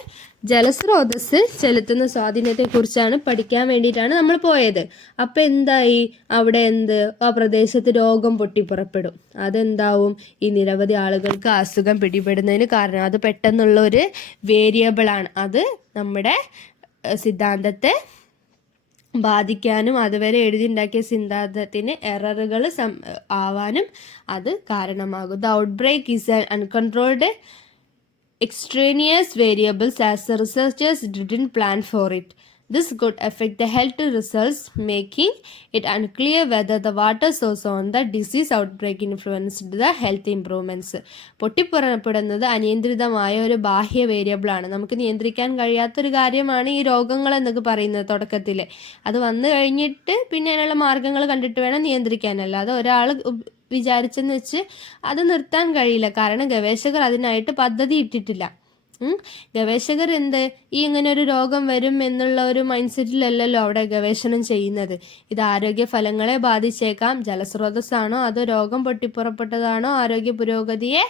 ജലസ്രോതസ് ചെലുത്തുന്ന സ്വാധീനത്തെക്കുറിച്ചാണ് പഠിക്കാൻ വേണ്ടിയിട്ടാണ് നമ്മൾ പോയത്. അപ്പം എന്തായി, അവിടെ ആ പ്രദേശത്ത് രോഗം പൊട്ടിപ്പുറപ്പെടും. അതെന്താവും, ഈ നിരവധി ആളുകൾക്ക് അസുഖം പിടിപെടുന്നതിന് കാരണം. അത് പെട്ടെന്നുള്ള ഒരു വേരിയബിളാണ്. അത് നമ്മുടെ സിദ്ധാന്തത്തെ ബാധിക്കാനും അതുവരെ എഴുതിയുണ്ടാക്കിയ സിദ്ധാന്തത്തിന് എററുകൾ ആവാനും അത് കാരണമാകും. The outbreak is an uncontrolled extraneous variables as the researchers didn't plan for it. This could affect the health results, making it unclear whether the water source on the disease outbreak influenced the health improvements. പൊട്ടിപ്പുറപ്പെടുന്നത് അനിയന്ത്രിതമായ ഒരു ബാഹ്യ വേരിയബിളാണ്. നമുക്ക് നിയന്ത്രിക്കാൻ കഴിയാത്തൊരു കാര്യമാണ് ഈ രോഗങ്ങൾ എന്നൊക്കെ പറയുന്നത് തുടക്കത്തിൽ. അത് വന്നു കഴിഞ്ഞിട്ട് പിന്നെ അതിനുള്ള മാർഗങ്ങൾ കണ്ടിട്ട് വേണം നിയന്ത്രിക്കാൻ. അല്ലാതെ ഒരാൾ വിചാരിച്ചെന്ന് വെച്ച് അത് നിർത്താൻ കഴിയില്ല. കാരണം ഗവേഷകർ അതിനായിട്ട് പദ്ധതി ഇട്ടിട്ടില്ല. ഗവേഷകർ ഈ ഇങ്ങനെ ഒരു രോഗം വരും എന്നുള്ള ഒരു മൈൻഡ് സെറ്റിലല്ലല്ലോ അവിടെ ഗവേഷണം ചെയ്യുന്നത്. ഇത് ആരോഗ്യ ഫലങ്ങളെ ബാധിച്ചേക്കാം. ജലസ്രോതസ്സാണോ അതോ രോഗം പൊട്ടിപ്പുറപ്പെട്ടതാണോ ആരോഗ്യ പുരോഗതിയെ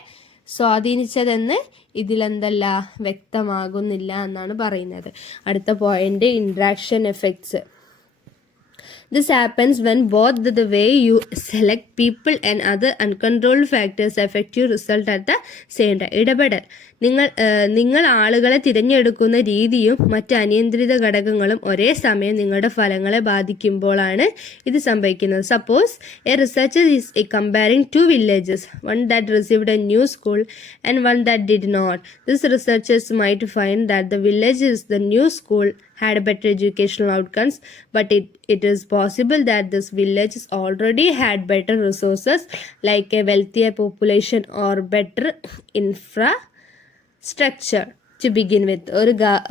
സ്വാധീനിച്ചതെന്ന് ഇതിലെന്തല്ല വ്യക്തമാകുന്നില്ല എന്നാണ് പറയുന്നത്. അടുത്ത point, interaction effects. This happens when both the way you select people and other uncontrolled factors affect your result at the same time. ഇടപെടൽ, നിങ്ങൾ ആളുകളെ തിരഞ്ഞെടുക്കുന്ന രീതിയും മറ്റ് അനിയന്ത്രിത ഘടകങ്ങളും ഒരേ സമയം നിങ്ങളുടെ ഫലങ്ങളെ ബാധിക്കുമ്പോഴാണ് ഇത് സംഭവിക്കുന്നത്. Suppose A researcher is comparing two villages, one that received a new school and one that did not. These researchers might find that the village is the new school had better educational outcomes, but it is possible that this village already had better resources like a wealthier population or better infrastructure to begin with.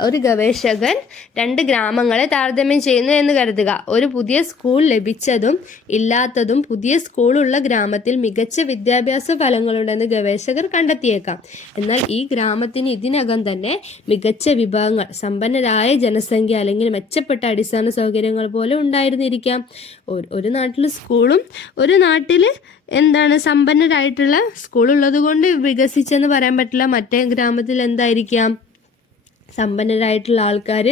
ഒരു ഗവേഷകൻ രണ്ട് ഗ്രാമങ്ങളെ താരതമ്യം ചെയ്യുന്നു എന്ന് കരുതുക. ഒരു പുതിയ school ലഭിച്ചതും ഇല്ലാത്തതും പുതിയ സ്കൂളുള്ള ഗ്രാമത്തിൽ മികച്ച വിദ്യാഭ്യാസ ഫലങ്ങളുണ്ടെന്ന് ഗവേഷകർ കണ്ടെത്തിയേക്കാം. എന്നാൽ ഈ ഗ്രാമത്തിന് ഇതിനകം തന്നെ മികച്ച വിഭവങ്ങൾ, സമ്പന്നരായ ജനസംഖ്യ അല്ലെങ്കിൽ മെച്ചപ്പെട്ട അടിസ്ഥാന സൗകര്യങ്ങൾ പോലെ ഉണ്ടായിരുന്നിരിക്കാം. ഒരു നാട്ടിൽ സ്കൂളും ഒരു നാട്ടിൽ സമ്പന്നരായിട്ടുള്ള സ്കൂളുള്ളത് കൊണ്ട് വികസിച്ചെന്ന് പറയാൻ പറ്റില്ല. മറ്റേ ഗ്രാമത്തിൽ എന്തായിരിക്കാം, സമ്പന്നരായിട്ടുള്ള ആൾക്കാർ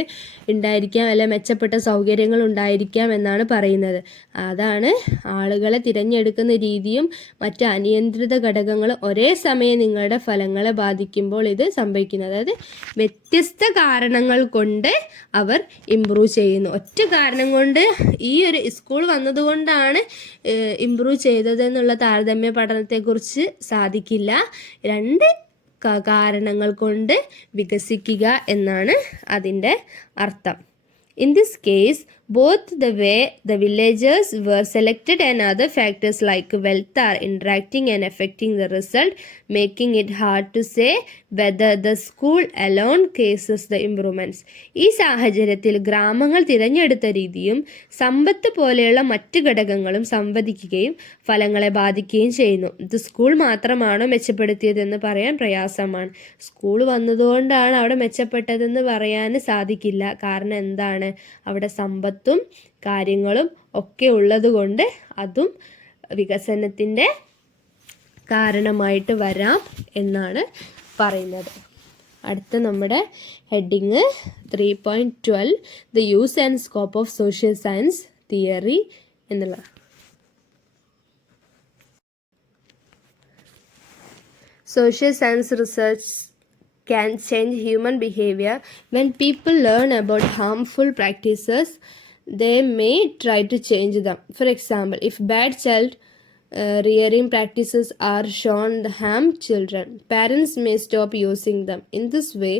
ഉണ്ടായിരിക്കാം, അല്ലെ മെച്ചപ്പെട്ട സൗകര്യങ്ങൾ ഉണ്ടായിരിക്കാം എന്നാണ് പറയുന്നത്. അതാണ് ആളുകളെ തിരഞ്ഞെടുക്കുന്ന രീതിയും മറ്റ് അനിയന്ത്രിത ഘടകങ്ങളും ഒരേ സമയം നിങ്ങളുടെ ഫലങ്ങളെ ബാധിക്കുമ്പോൾ ഇത് സംഭവിക്കുന്നത്. അതായത് വ്യത്യസ്ത കാരണങ്ങൾ കൊണ്ട് അവർ ഇമ്പ്രൂവ് ചെയ്യുന്നു. ഒറ്റ കാരണം കൊണ്ട് ഈ ഒരു സ്കൂൾ വന്നതുകൊണ്ടാണ് ഇമ്പ്രൂവ് ചെയ്തതെന്നുള്ള താരതമ്യ പഠനത്തെക്കുറിച്ച് സാധിക്കില്ല. രണ്ട് കാരണങ്ങൾ കൊണ്ട് വികസിക്കുക എന്നാണ് അതിൻ്റെ അർത്ഥം. In this case, both the way the villagers were selected and other factors like wealth are interacting and affecting the result, making it hard to say whether the school alone causes the improvements. ഈ സാഹചര്യത്തിൽ ഗ്രാമങ്ങൾ തിരഞ്ഞെടുത്ത രീതിയും സമ്പത്ത് പോലെയുള്ള മറ്റ് ഘടകങ്ങളും സംവദിക്കുകയും ഫലങ്ങളെ ബാധിക്കുകയും ചെയ്യുന്നു. ഇത് സ്കൂൾ മാത്രമാണോ മെച്ചപ്പെടുത്തിയതെന്ന് പറയാൻ പ്രയാസമാണ്. സ്കൂൾ വന്നതുകൊണ്ടാണ് അവിടെ മെച്ചപ്പെട്ടതെന്ന് പറയാൻ സാധിക്കില്ല. കാരണം എന്താണ്, അവിടെ സമ്പത്തും കാര്യങ്ങളും ഒക്കെ ഉള്ളത് കൊണ്ട് അതും വികസനത്തിൻ്റെ കാരണമായിട്ട് വരാം എന്നാണ് പറയുന്നത്. അടുത്ത നമ്മുടെ heading 3.12 the use and scope of social science theory എന്നുള്ള. Social science research can change human behavior. When people learn about harmful practices, they may try to change them. For example, if bad child rearing practices are shown that harm children, parents may stop using them. In this way,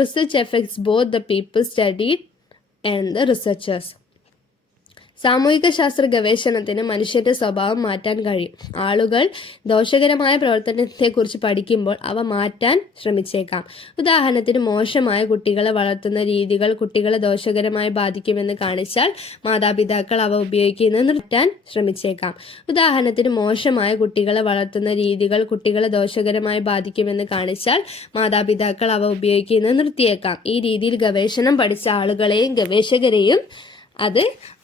research affects both the people studied and the researchers. സാമൂഹിക ശാസ്ത്ര ഗവേഷണത്തിന് മനുഷ്യന്റെ സ്വഭാവം മാറ്റാൻ കഴിയും. ആളുകൾ ദോഷകരമായ പ്രവർത്തനത്തെക്കുറിച്ച് പഠിക്കുമ്പോൾ അവ മാറ്റാൻ ശ്രമിച്ചേക്കാം. ഉദാഹരണത്തിന്, മോശമായ കുട്ടികളെ വളർത്തുന്ന രീതികൾ കുട്ടികളെ ദോഷകരമായി ബാധിക്കുമെന്ന് കാണിച്ചാൽ മാതാപിതാക്കൾ അവ ഉപയോഗിക്കുന്നത് നിർത്താൻ ശ്രമിച്ചേക്കാം. ഉദാഹരണത്തിന്, മോശമായ കുട്ടികളെ വളർത്തുന്ന രീതികൾ കുട്ടികളെ ദോഷകരമായി ബാധിക്കുമെന്ന് കാണിച്ചാൽ മാതാപിതാക്കൾ അവ ഉപയോഗിക്കുന്നത് നിർത്തിയേക്കാം. ഈ രീതിയിൽ ഗവേഷണം പഠിച്ച ആളുകളെയും ഗവേഷകരെയും അത്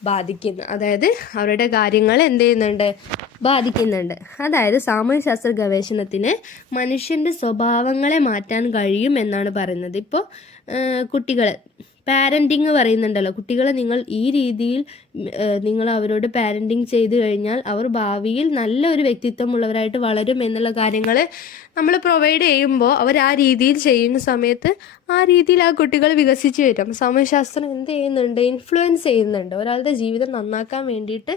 ബാധിക്കുന്നു. അതായത് അവരുടെ കാര്യങ്ങൾ എന്ത് ചെയ്യുന്നുണ്ട്, ബാധിക്കുന്നുണ്ട്. അതായത് സാമൂഹ്യശാസ്ത്ര ഗവേഷണത്തിന് മനുഷ്യൻ്റെ സ്വഭാവങ്ങളെ മാറ്റാൻ കഴിയും എന്നാണ് പറയുന്നത്. ഇപ്പോൾ കുട്ടികൾ പാരൻറ്റിങ് പറയുന്നുണ്ടല്ലോ, കുട്ടികളെ നിങ്ങൾ ഈ രീതിയിൽ നിങ്ങൾ അവരോട് പാരൻറ്റിങ് ചെയ്ത് കഴിഞ്ഞാൽ അവർ ഭാവിയിൽ നല്ലൊരു വ്യക്തിത്വമുള്ളവരായിട്ട് വളരും എന്നുള്ള കാര്യങ്ങൾ നമ്മൾ പ്രൊവൈഡ് ചെയ്യുമ്പോൾ അവർ ആ രീതിയിൽ ചെയ്യുന്ന സമയത്ത് ആ രീതിയിൽ ആ കുട്ടികൾ വികസിച്ച് വരും. സാമൂഹ്യശാസ്ത്രം എന്ത് ചെയ്യുന്നുണ്ട്, ഇൻഫ്ലുവൻസ് ചെയ്യുന്നുണ്ട്, ഒരാളുടെ ജീവിതം നന്നാക്കാൻ വേണ്ടിയിട്ട്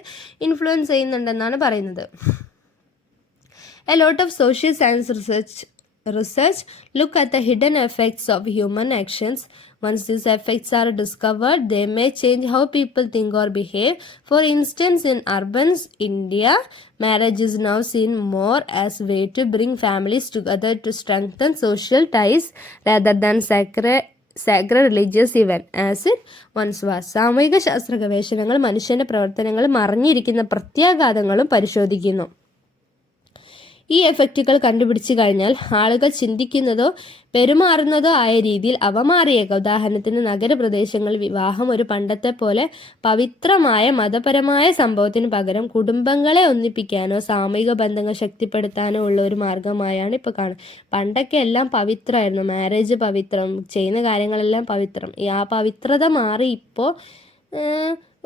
ഇൻഫ്ലുവൻസ് ചെയ്യുന്നുണ്ടെന്നാണ് പറയുന്നത്. A lot of social science research look at the hidden effects of human actions. Once these effects are discovered, they may change how people think or behave. For instance, in urban India, marriage is now seen more as way to bring families together to strengthen social ties rather than sacred religious event as it once was. സാമൂഹിക ശാസ്ത്ര ഗവേഷണങ്ങൾ മനുഷ്യന്റെ പ്രവർത്തനങ്ങൾ മറിഞ്ഞിരിക്കുന്ന പ്രത്യാഘാതങ്ങളും പരിശോധിക്കുന്നു. ഈ എഫക്റ്റുകൾ കണ്ടുപിടിച്ചു കഴിഞ്ഞാൽ ആളുകൾ ചിന്തിക്കുന്നതോ പെരുമാറുന്നതോ ആയ രീതിയിൽ അവ മാറിയേക്കാം. ഉദാഹരണത്തിന്, നഗരപ്രദേശങ്ങളിൽ വിവാഹം ഒരു പണ്ടത്തെ പോലെ പവിത്രമായ മതപരമായ സംഭവത്തിന് പകരം കുടുംബങ്ങളെ ഒന്നിപ്പിക്കാനോ സാമൂഹിക ബന്ധങ്ങൾ ശക്തിപ്പെടുത്താനോ ഉള്ള ഒരു മാർഗമായാണ് ഇപ്പോൾ കാണുന്നത്. പണ്ടൊക്കെ എല്ലാം പവിത്രമായിരുന്നു, മാരേജ് പവിത്രം, ചെയ്യുന്ന കാര്യങ്ങളെല്ലാം പവിത്രം. ആ പവിത്രത മാറി ഇപ്പോൾ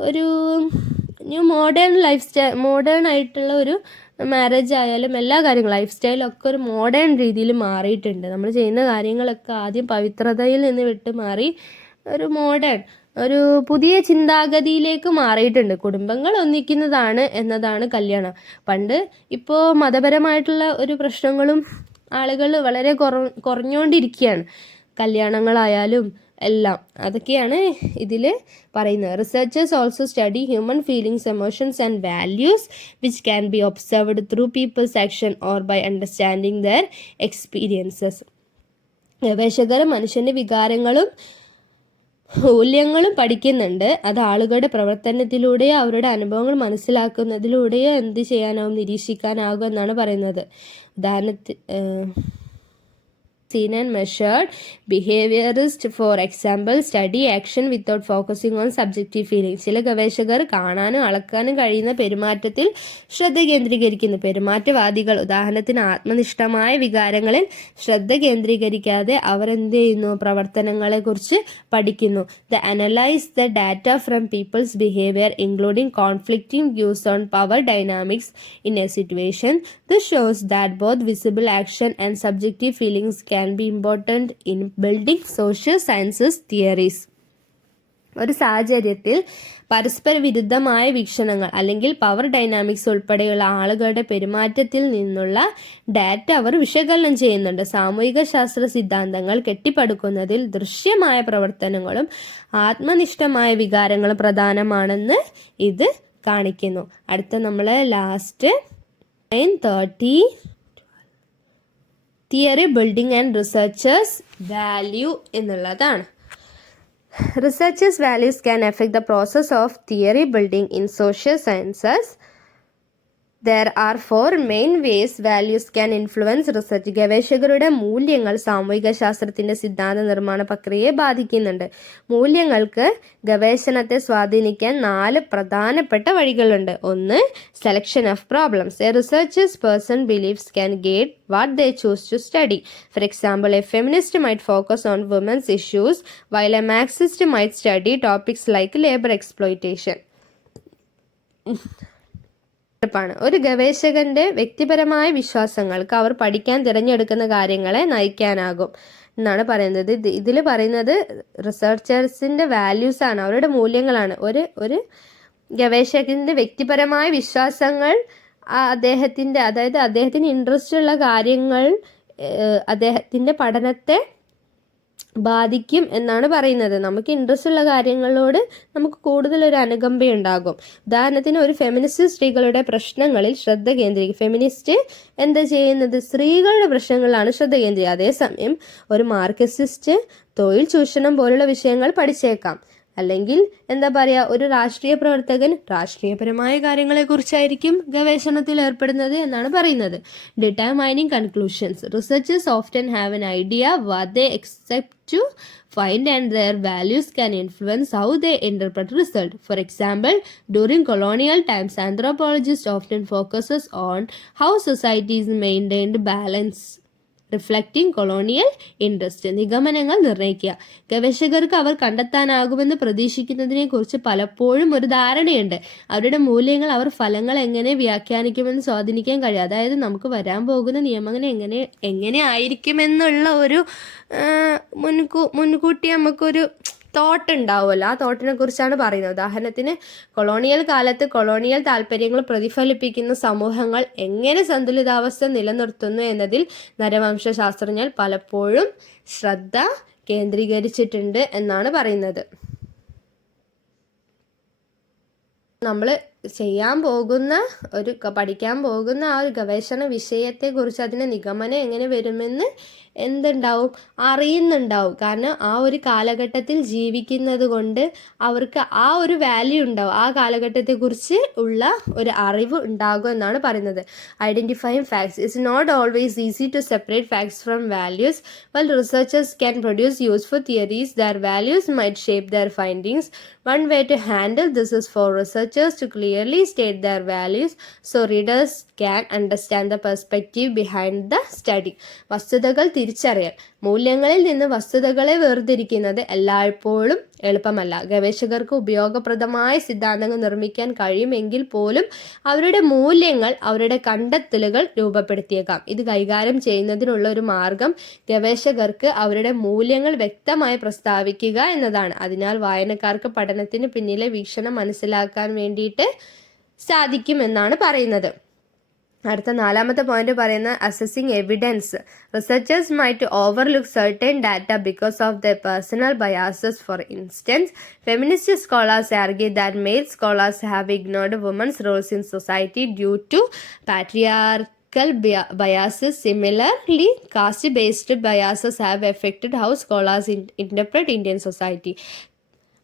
ഒരു മോഡേൺ ആയിട്ടുള്ള ഒരു മാരേജ് ആയാലും എല്ലാ കാര്യങ്ങളും ലൈഫ് സ്റ്റൈലൊക്കെ ഒരു മോഡേൺ രീതിയിൽ മാറിയിട്ടുണ്ട്. നമ്മൾ ചെയ്യുന്ന കാര്യങ്ങളൊക്കെ ആദ്യം പവിത്രതയിൽ നിന്ന് വിട്ട് മാറി ഒരു പുതിയ ചിന്താഗതിയിലേക്ക് മാറിയിട്ടുണ്ട്. കുടുംബങ്ങൾ ഒന്നിക്കുന്നതാണ് എന്നതാണ് കല്യാണം. പണ്ട് ഇപ്പോൾ മതപരമായിട്ടുള്ള ഒരു പ്രശ്നങ്ങളും ആളുകൾ വളരെ കുറഞ്ഞുകൊണ്ടിരിക്കുകയാണ്. കല്യാണങ്ങളായാലും എല്ലാം അതൊക്കെയാണ് ഇതിൽ പറയുന്നത്. Researchers also study human feelings, emotions and values which can be observed through people's action or by understanding their experiences. ഗവേഷകർ മനുഷ്യൻ്റെ വികാരങ്ങളും മൂല്യങ്ങളും പഠിക്കുന്നുണ്ട്. അത് ആളുകളുടെ പ്രവർത്തനത്തിലൂടെയോ അവരുടെ അനുഭവങ്ങൾ മനസ്സിലാക്കുന്നതിലൂടെയോ എന്ത് ചെയ്യാനാവും, നിരീക്ഷിക്കാനാകും എന്നാണ് പറയുന്നത്. ഉദാഹരണത്തിന്, seen and measured behaviorists for example study action without focusing on subjective feelings. ചില ഗവേഷകർ കാണാനും അളക്കാനും കഴിയുന്ന പെരുമാറ്റത്തിൽ ശ്രദ്ധ കേന്ദ്രീകരിക്കുന്നു. പെരുമാറ്റവാദികൾ ഉദാഹരണത്തിന് ആത്മനിഷ്ഠമായ വികാരങ്ങളിൽ ശ്രദ്ധ കേന്ദ്രീകരിക്കാതെ അവർ എന്ത് ചെയ്യുന്നു, പ്രവർത്തനങ്ങളെക്കുറിച്ച് പഠിക്കുന്നു. They analyze the data from people's behavior including conflicting views on power dynamics in a situation. This shows that both visible action and subjective feelings can be important in building social sciences theories. ഒരു സാഹചര്യത്തിൽ പരസ്പര വിരുദ്ധമായ വീക്ഷണങ്ങൾ അല്ലെങ്കിൽ power dynamics ഉൾപ്പെടെയുള്ള ആളുകളുടെ പെരുമാറ്റത്തിൽ നിന്നുള്ള ഡാറ്റ അവർ വിശകലനം ചെയ്യുന്നുണ്ട്. സാമൂഹിക ശാസ്ത്ര സിദ്ധാന്തങ്ങൾ കെട്ടിപ്പടുക്കുന്നതിൽ ദൃശ്യമായ പ്രവർത്തനങ്ങളും ആത്മനിഷ്ഠമായ വികാരങ്ങളും പ്രധാനമാണെന്ന് ഇത് കാണിക്കുന്നു. അടുത്ത നമ്മൾ last 9:30 theory building and researchers value എന്നുള്ളതാണ്. Researchers' values can affect the process of theory building in social sciences. There are 4 main ways values can influence research. ഗവേഷകരുടെ മൂല്യങ്ങൾ സാമൂഹിക ശാസ്ത്രത്തിൻ്റെ സിദ്ധാന്ത നിർമ്മാണ പ്രക്രിയയെ ബാധിക്കുന്നുണ്ട്. മൂല്യങ്ങൾക്ക് ഗവേഷണത്തെ സ്വാധീനിക്കാൻ 4 പ്രധാനപ്പെട്ട വഴികളുണ്ട്. ഒന്ന്, selection of problems. A researcher's person beliefs can guide what they choose to study. For example, a feminist might focus on women's issues while a Marxist might study topics like labor exploitation. ഒരു ഗവേഷകന്റെ വ്യക്തിപരമായ വിശ്വാസങ്ങൾക്ക് അവർ പഠിക്കാൻ തിരഞ്ഞെടുക്കുന്ന കാര്യങ്ങളെ നയിക്കാനാകും എന്നാണ് പറയുന്നത്. ഇതിൽ പറയുന്നത് റിസർച്ചേഴ്സിൻ്റെ വാല്യൂസാണ്, അവരുടെ മൂല്യങ്ങളാണ്. ഒരു ഗവേഷകന്റെ വ്യക്തിപരമായ വിശ്വാസങ്ങൾ അദ്ദേഹത്തിന് ഇൻട്രസ്റ്റ് ഉള്ള കാര്യങ്ങൾ അദ്ദേഹത്തിൻ്റെ പഠനത്തെ ബാധിക്കും എന്നാണ് പറയുന്നത്. നമുക്ക് ഇൻട്രസ്റ്റ് ഉള്ള കാര്യങ്ങളോട് നമുക്ക് കൂടുതലൊരു അനുകമ്പയുണ്ടാകും. ഉദാഹരണത്തിന് ഒരു ഫെമിനിസ്റ്റ് സ്ത്രീകളുടെ പ്രശ്നങ്ങളിൽ ശ്രദ്ധ കേന്ദ്രീകരിക്കും. ഫെമിനിസ്റ്റ് എന്താ ചെയ്യുന്നത്? സ്ത്രീകളുടെ പ്രശ്നങ്ങളിലാണ് ശ്രദ്ധ കേന്ദ്രീകരിക്കുക. അതേസമയം ഒരു മാർക്സിസ്റ്റ് തൊഴിൽ ചൂഷണം പോലുള്ള വിഷയങ്ങൾ പഠിച്ചേക്കാം. അല്ലെങ്കിൽ എന്താ പറയുക, ഒരു രാഷ്ട്രീയ പ്രവർത്തകൻ രാഷ്ട്രീയപരമായ കാര്യങ്ങളെക്കുറിച്ചായിരിക്കും ഗവേഷണത്തിൽ ഏർപ്പെടുന്നത് എന്നാണ് പറയുന്നത്. Determining conclusions. Researchers often have an idea what they except to find and their values can influence how they interpret result. For example, during colonial times, anthropologists often focuses on how societies maintained balance reflecting colonial interest. നിഗമനങ്ങൾ നിർണ്ണയിക്കുക. ഗവേഷകർക്ക് അവർ കണ്ടെത്താനാകുമെന്ന് പ്രതീക്ഷിക്കുന്നതിനെക്കുറിച്ച് പലപ്പോഴും ഒരു ധാരണയുണ്ട്. അവരുടെ മൂല്യങ്ങൾ അവർ ഫലങ്ങൾ എങ്ങനെ വ്യാഖ്യാനിക്കുമെന്ന് സ്വാധീനിക്കാൻ കഴിയും. അതായത് നമുക്ക് വരാൻ പോകുന്ന നിയമങ്ങൾ എങ്ങനെ ആയിരിക്കുമെന്നുള്ള ഒരു മുൻകൂട്ടി നമുക്കൊരു തോട്ട് ഉണ്ടാവുമല്ലോ, ആ തോട്ടിനെ കുറിച്ചാണ് പറയുന്നത്. ഉദാഹരണത്തിന് കൊളോണിയൽ കാലത്ത് കൊളോണിയൽ താല്പര്യങ്ങൾ പ്രതിഫലിപ്പിക്കുന്ന സമൂഹങ്ങൾ എങ്ങനെ സന്തുലിതാവസ്ഥ നിലനിർത്തുന്നു എന്നതിൽ നരവംശ ശാസ്ത്രജ്ഞർ പലപ്പോഴും ശ്രദ്ധ കേന്ദ്രീകരിച്ചിട്ടുണ്ട് എന്നാണ് പറയുന്നത്. നമ്മൾ പഠിക്കാൻ പോകുന്ന ആ ഒരു ഗവേഷണ വിഷയത്തെക്കുറിച്ച് അതിൻ്റെ നിഗമനം എങ്ങനെ വരുമെന്ന് അറിയുന്നുണ്ടാവും. കാരണം ആ ഒരു കാലഘട്ടത്തിൽ ജീവിക്കുന്നത് കൊണ്ട് അവർക്ക് ആ ഒരു വാല്യൂ ഉണ്ടാവും, ആ കാലഘട്ടത്തെക്കുറിച്ച് ഉള്ള ഒരു അറിവ് ഉണ്ടാകും എന്നാണ് പറയുന്നത്. Identifying facts. It's not always easy to separate facts from values. Well researchers can produce useful theories their values might shape their findings. One way to handle this is for researchers to clearly state their values so readers can understand the perspective behind the study. വസ്തുതകൾ തിരിച്ചറിയൽ. മൂല്യങ്ങളിൽ നിന്ന് വസ്തുതകളെ വേർതിരിക്കുന്നത് എല്ലായ്പ്പോഴും എളുപ്പമല്ല. ഗവേഷകർക്ക് ഉപയോഗപ്രദമായ സിദ്ധാന്തങ്ങൾ നിർമ്മിക്കാൻ കഴിയുമെങ്കിൽ പോലും അവരുടെ മൂല്യങ്ങൾ അവരുടെ കണ്ടെത്തലുകൾ രൂപപ്പെടുത്തിയേക്കാം. ഇത് കൈകാര്യം ചെയ്യുന്നതിനുള്ള ഒരു മാർഗം ഗവേഷകർക്ക് അവരുടെ മൂല്യങ്ങൾ വ്യക്തമായി പ്രസ്താവിക്കുക എന്നതാണ്. അതിനാൽ വായനക്കാർക്ക് പഠനത്തിന് പിന്നിലെ വീക്ഷണം മനസ്സിലാക്കാൻ വേണ്ടിയിട്ട് സാധിക്കുമെന്നാണ് പറയുന്നത്. അടുത്ത 4ാമത്തെ പോയിന്റ് പറയുന്ന assessing evidence. Researchers might overlook certain data because of the personal biases. For instance, feminist scholars argue that male scholars have ignored women's roles in society due to patriarchal biases. Similarly, caste-based biases have affected how scholars interpret Indian society.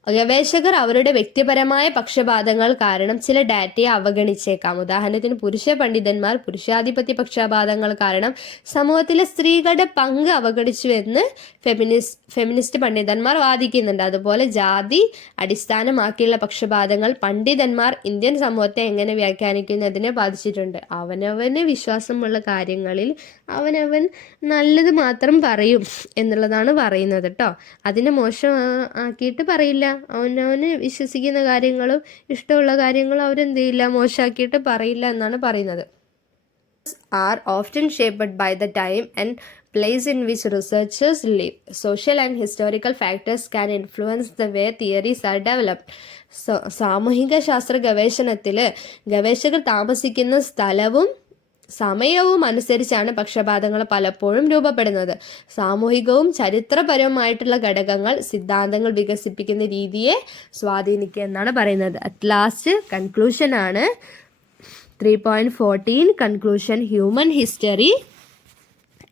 ഗവേഷകർ അവരുടെ വ്യക്തിപരമായ പക്ഷപാതങ്ങൾ കാരണം ചില ഡാറ്റയെ അവഗണിച്ചേക്കാം. ഉദാഹരണത്തിന് പുരുഷ പണ്ഡിതന്മാർ പുരുഷാധിപത്യ പക്ഷപാതങ്ങൾ കാരണം സമൂഹത്തിലെ സ്ത്രീകളുടെ പങ്ക് അവഗണിച്ചുവെന്ന് ഫെമിനിസ്റ്റ് പണ്ഡിതന്മാർ വാദിക്കുന്നുണ്ട്. അതുപോലെ ജാതി അടിസ്ഥാനമാക്കിയുള്ള പക്ഷപാതങ്ങൾ പണ്ഡിതന്മാർ ഇന്ത്യൻ സമൂഹത്തെ എങ്ങനെ വ്യാഖ്യാനിക്കുന്നതിനെ ബാധിച്ചിട്ടുണ്ട്. അവനവന് വിശ്വാസമുള്ള കാര്യങ്ങളിൽ അവനവൻ നല്ലത് മാത്രം പറയും എന്നുള്ളതാണ് പറയുന്നത് കേട്ടോ. അതിനെ മോശം ആക്കിയിട്ട് പറയില്ല. അവനവന് വിശ്വസിക്കുന്ന കാര്യങ്ങളും ഇഷ്ടമുള്ള കാര്യങ്ങളും അവരെന്ത് ചെയ്യില്ല, മോശമാക്കിയിട്ട് പറയില്ല എന്നാണ് പറയുന്നത്. are often shaped by the time and place in which researchers live. Social and historical factors can influence the way theories are developed. സാമൂഹിക ശാസ്ത്ര ഗവേഷണത്തിൽ ഗവേഷകർ താമസിക്കുന്ന സ്ഥലവും സമയവും അനുസരിച്ചാണ് പക്ഷപാതങ്ങൾ പലപ്പോഴും രൂപപ്പെടുന്നത്. സാമൂഹികവും ചരിത്രപരവുമായിട്ടുള്ള ഘടകങ്ങൾ സിദ്ധാന്തങ്ങൾ വികസിപ്പിക്കുന്ന രീതിയെ സ്വാധീനിക്കുക എന്നാണ് പറയുന്നത്. അറ്റ് ലാസ്റ്റ് കൺക്ലൂഷൻ ആണ് 3.14 conclusion. Human history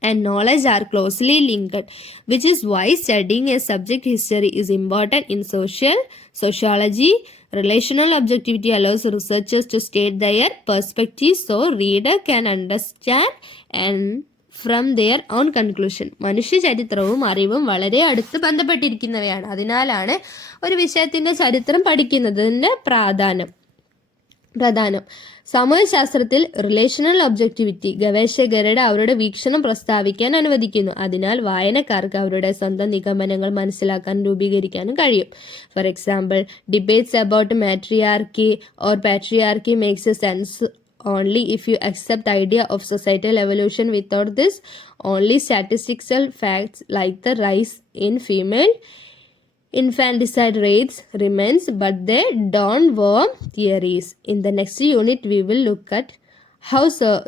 and knowledge are closely linked, which is why studying a subject history is important in sociology. Relational objectivity allows researchers to state their perspectives so reader can understand and from their own conclusion. മനുഷ്യ ചരിത്രവും അറിവും വളരെ അടുത്ത് ബന്ധപ്പെട്ടിരിക്കുന്നവയാണ്. അതിനാലാണ് ഒരു വിഷയത്തിൻ്റെ ചരിത്രം പഠിക്കുന്നതിൻ്റെ പ്രാധാന്യം. സാമൂഹ്യശാസ്ത്രത്തിൽ റിലേഷണൽ ഒബ്ജക്റ്റിവിറ്റി ഗവേഷകരുടെ അവരുടെ വീക്ഷണം പ്രസ്താവിക്കാൻ അനുവദിക്കുന്നു. അതിനാൽ വായനക്കാർക്ക് അവരുടെ സ്വന്തം നിഗമനങ്ങൾ മനസ്സിലാക്കാനും രൂപീകരിക്കാനും കഴിയും. For example, debates about matriarchy or patriarchy makes a sense only if you accept the idea of societal evolution. Without this, only statistical facts like the rise in female infanticide rates remains, but they don't warm theories. In the next unit, we will look at how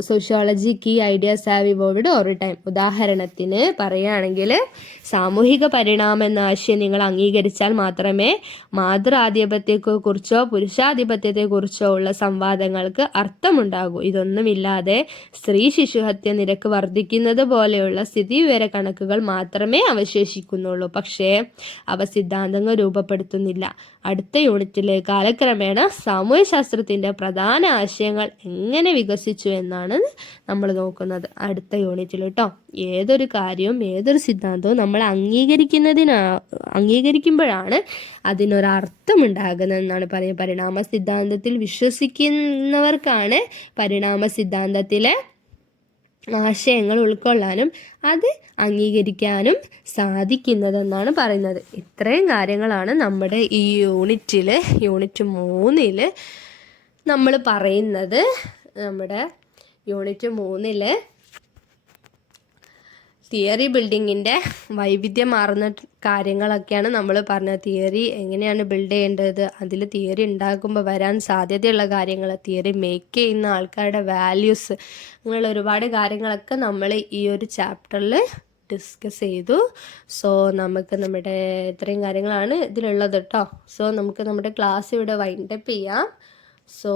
sociology key ideas have evolved over time. ഉദാഹരണത്തിന് പറയുകയാണെങ്കിൽ സാമൂഹിക പരിണാമം എന്ന ആശയം നിങ്ങൾ അംഗീകരിച്ചാൽ മാത്രമേ മാതൃാധിപത്യത്തെക്കുറിച്ചോ പുരുഷാധിപത്യത്തെക്കുറിച്ചോ ഉള്ള സംവാദങ്ങൾക്ക് അർത്ഥമുണ്ടാകൂ. ഇതൊന്നുമില്ലാതെ സ്ത്രീ ശിശുഹത്യ നിരക്ക് വർദ്ധിക്കുന്നത് പോലെയുള്ള സ്ഥിതിവിവര കണക്കുകൾ മാത്രമേ അവശേഷിക്കുന്നുള്ളൂ. പക്ഷേ അവ സിദ്ധാന്തങ്ങൾ രൂപപ്പെടുത്തുന്നില്ല. അടുത്ത യൂണിറ്റിൽ കാലക്രമേണ സാമൂഹ്യശാസ്ത്രത്തിൻ്റെ പ്രധാന ആശയങ്ങൾ എങ്ങനെ വികസിച്ചു എന്നാണ് നമ്മൾ നോക്കുന്നത് അടുത്ത യൂണിറ്റിൽ കേട്ടോ. ഏതൊരു കാര്യവും ഏതൊരു സിദ്ധാന്തവും നമ്മൾ അംഗീകരിക്കുമ്പോഴാണ് അതിനൊരർത്ഥമുണ്ടാകുന്നത് എന്നാണ് പറയുന്നത്. പരിണാമ സിദ്ധാന്തത്തിൽ വിശ്വസിക്കുന്നവർക്കാണ് പരിണാമ സിദ്ധാന്തത്തിലെ ആശയങ്ങൾ ഉൾക്കൊള്ളാനും അത് അംഗീകരിക്കാനും സാധിക്കുന്നതെന്നാണ് പറയുന്നത്. ഇത്രയും കാര്യങ്ങളാണ് നമ്മുടെ ഈ യൂണിറ്റ് 3 നമ്മൾ പറയുന്നത്. നമ്മുടെ യൂണിറ്റ് 3 തിയറി ബിൽഡിങ്ങിൻ്റെ വൈവിധ്യമാർന്ന കാര്യങ്ങളൊക്കെയാണ് നമ്മൾ പറഞ്ഞത്. തിയറി എങ്ങനെയാണ് ബിൽഡ് ചെയ്യേണ്ടത്, അതിൽ തിയറി ഉണ്ടാക്കുമ്പോൾ വരാൻ സാധ്യതയുള്ള കാര്യങ്ങൾ, തിയറി മേക്ക് ചെയ്യുന്ന ആൾക്കാരുടെ വാല്യൂസ്, അങ്ങനെയുള്ള ഒരുപാട് കാര്യങ്ങളൊക്കെ നമ്മൾ ഈ ഒരു ചാപ്റ്ററിൽ ഡിസ്കസ് ചെയ്തു. സോ നമുക്ക് നമ്മുടെ ഇത്രയും കാര്യങ്ങളാണ് ഇതിലുള്ളത് കേട്ടോ. സോ നമുക്ക് നമ്മുടെ ക്ലാസ് ഇവിടെ വൈൻഡപ്പ് ചെയ്യാം. So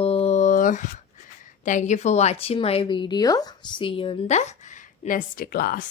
thank you for watching my video. See you in the next class.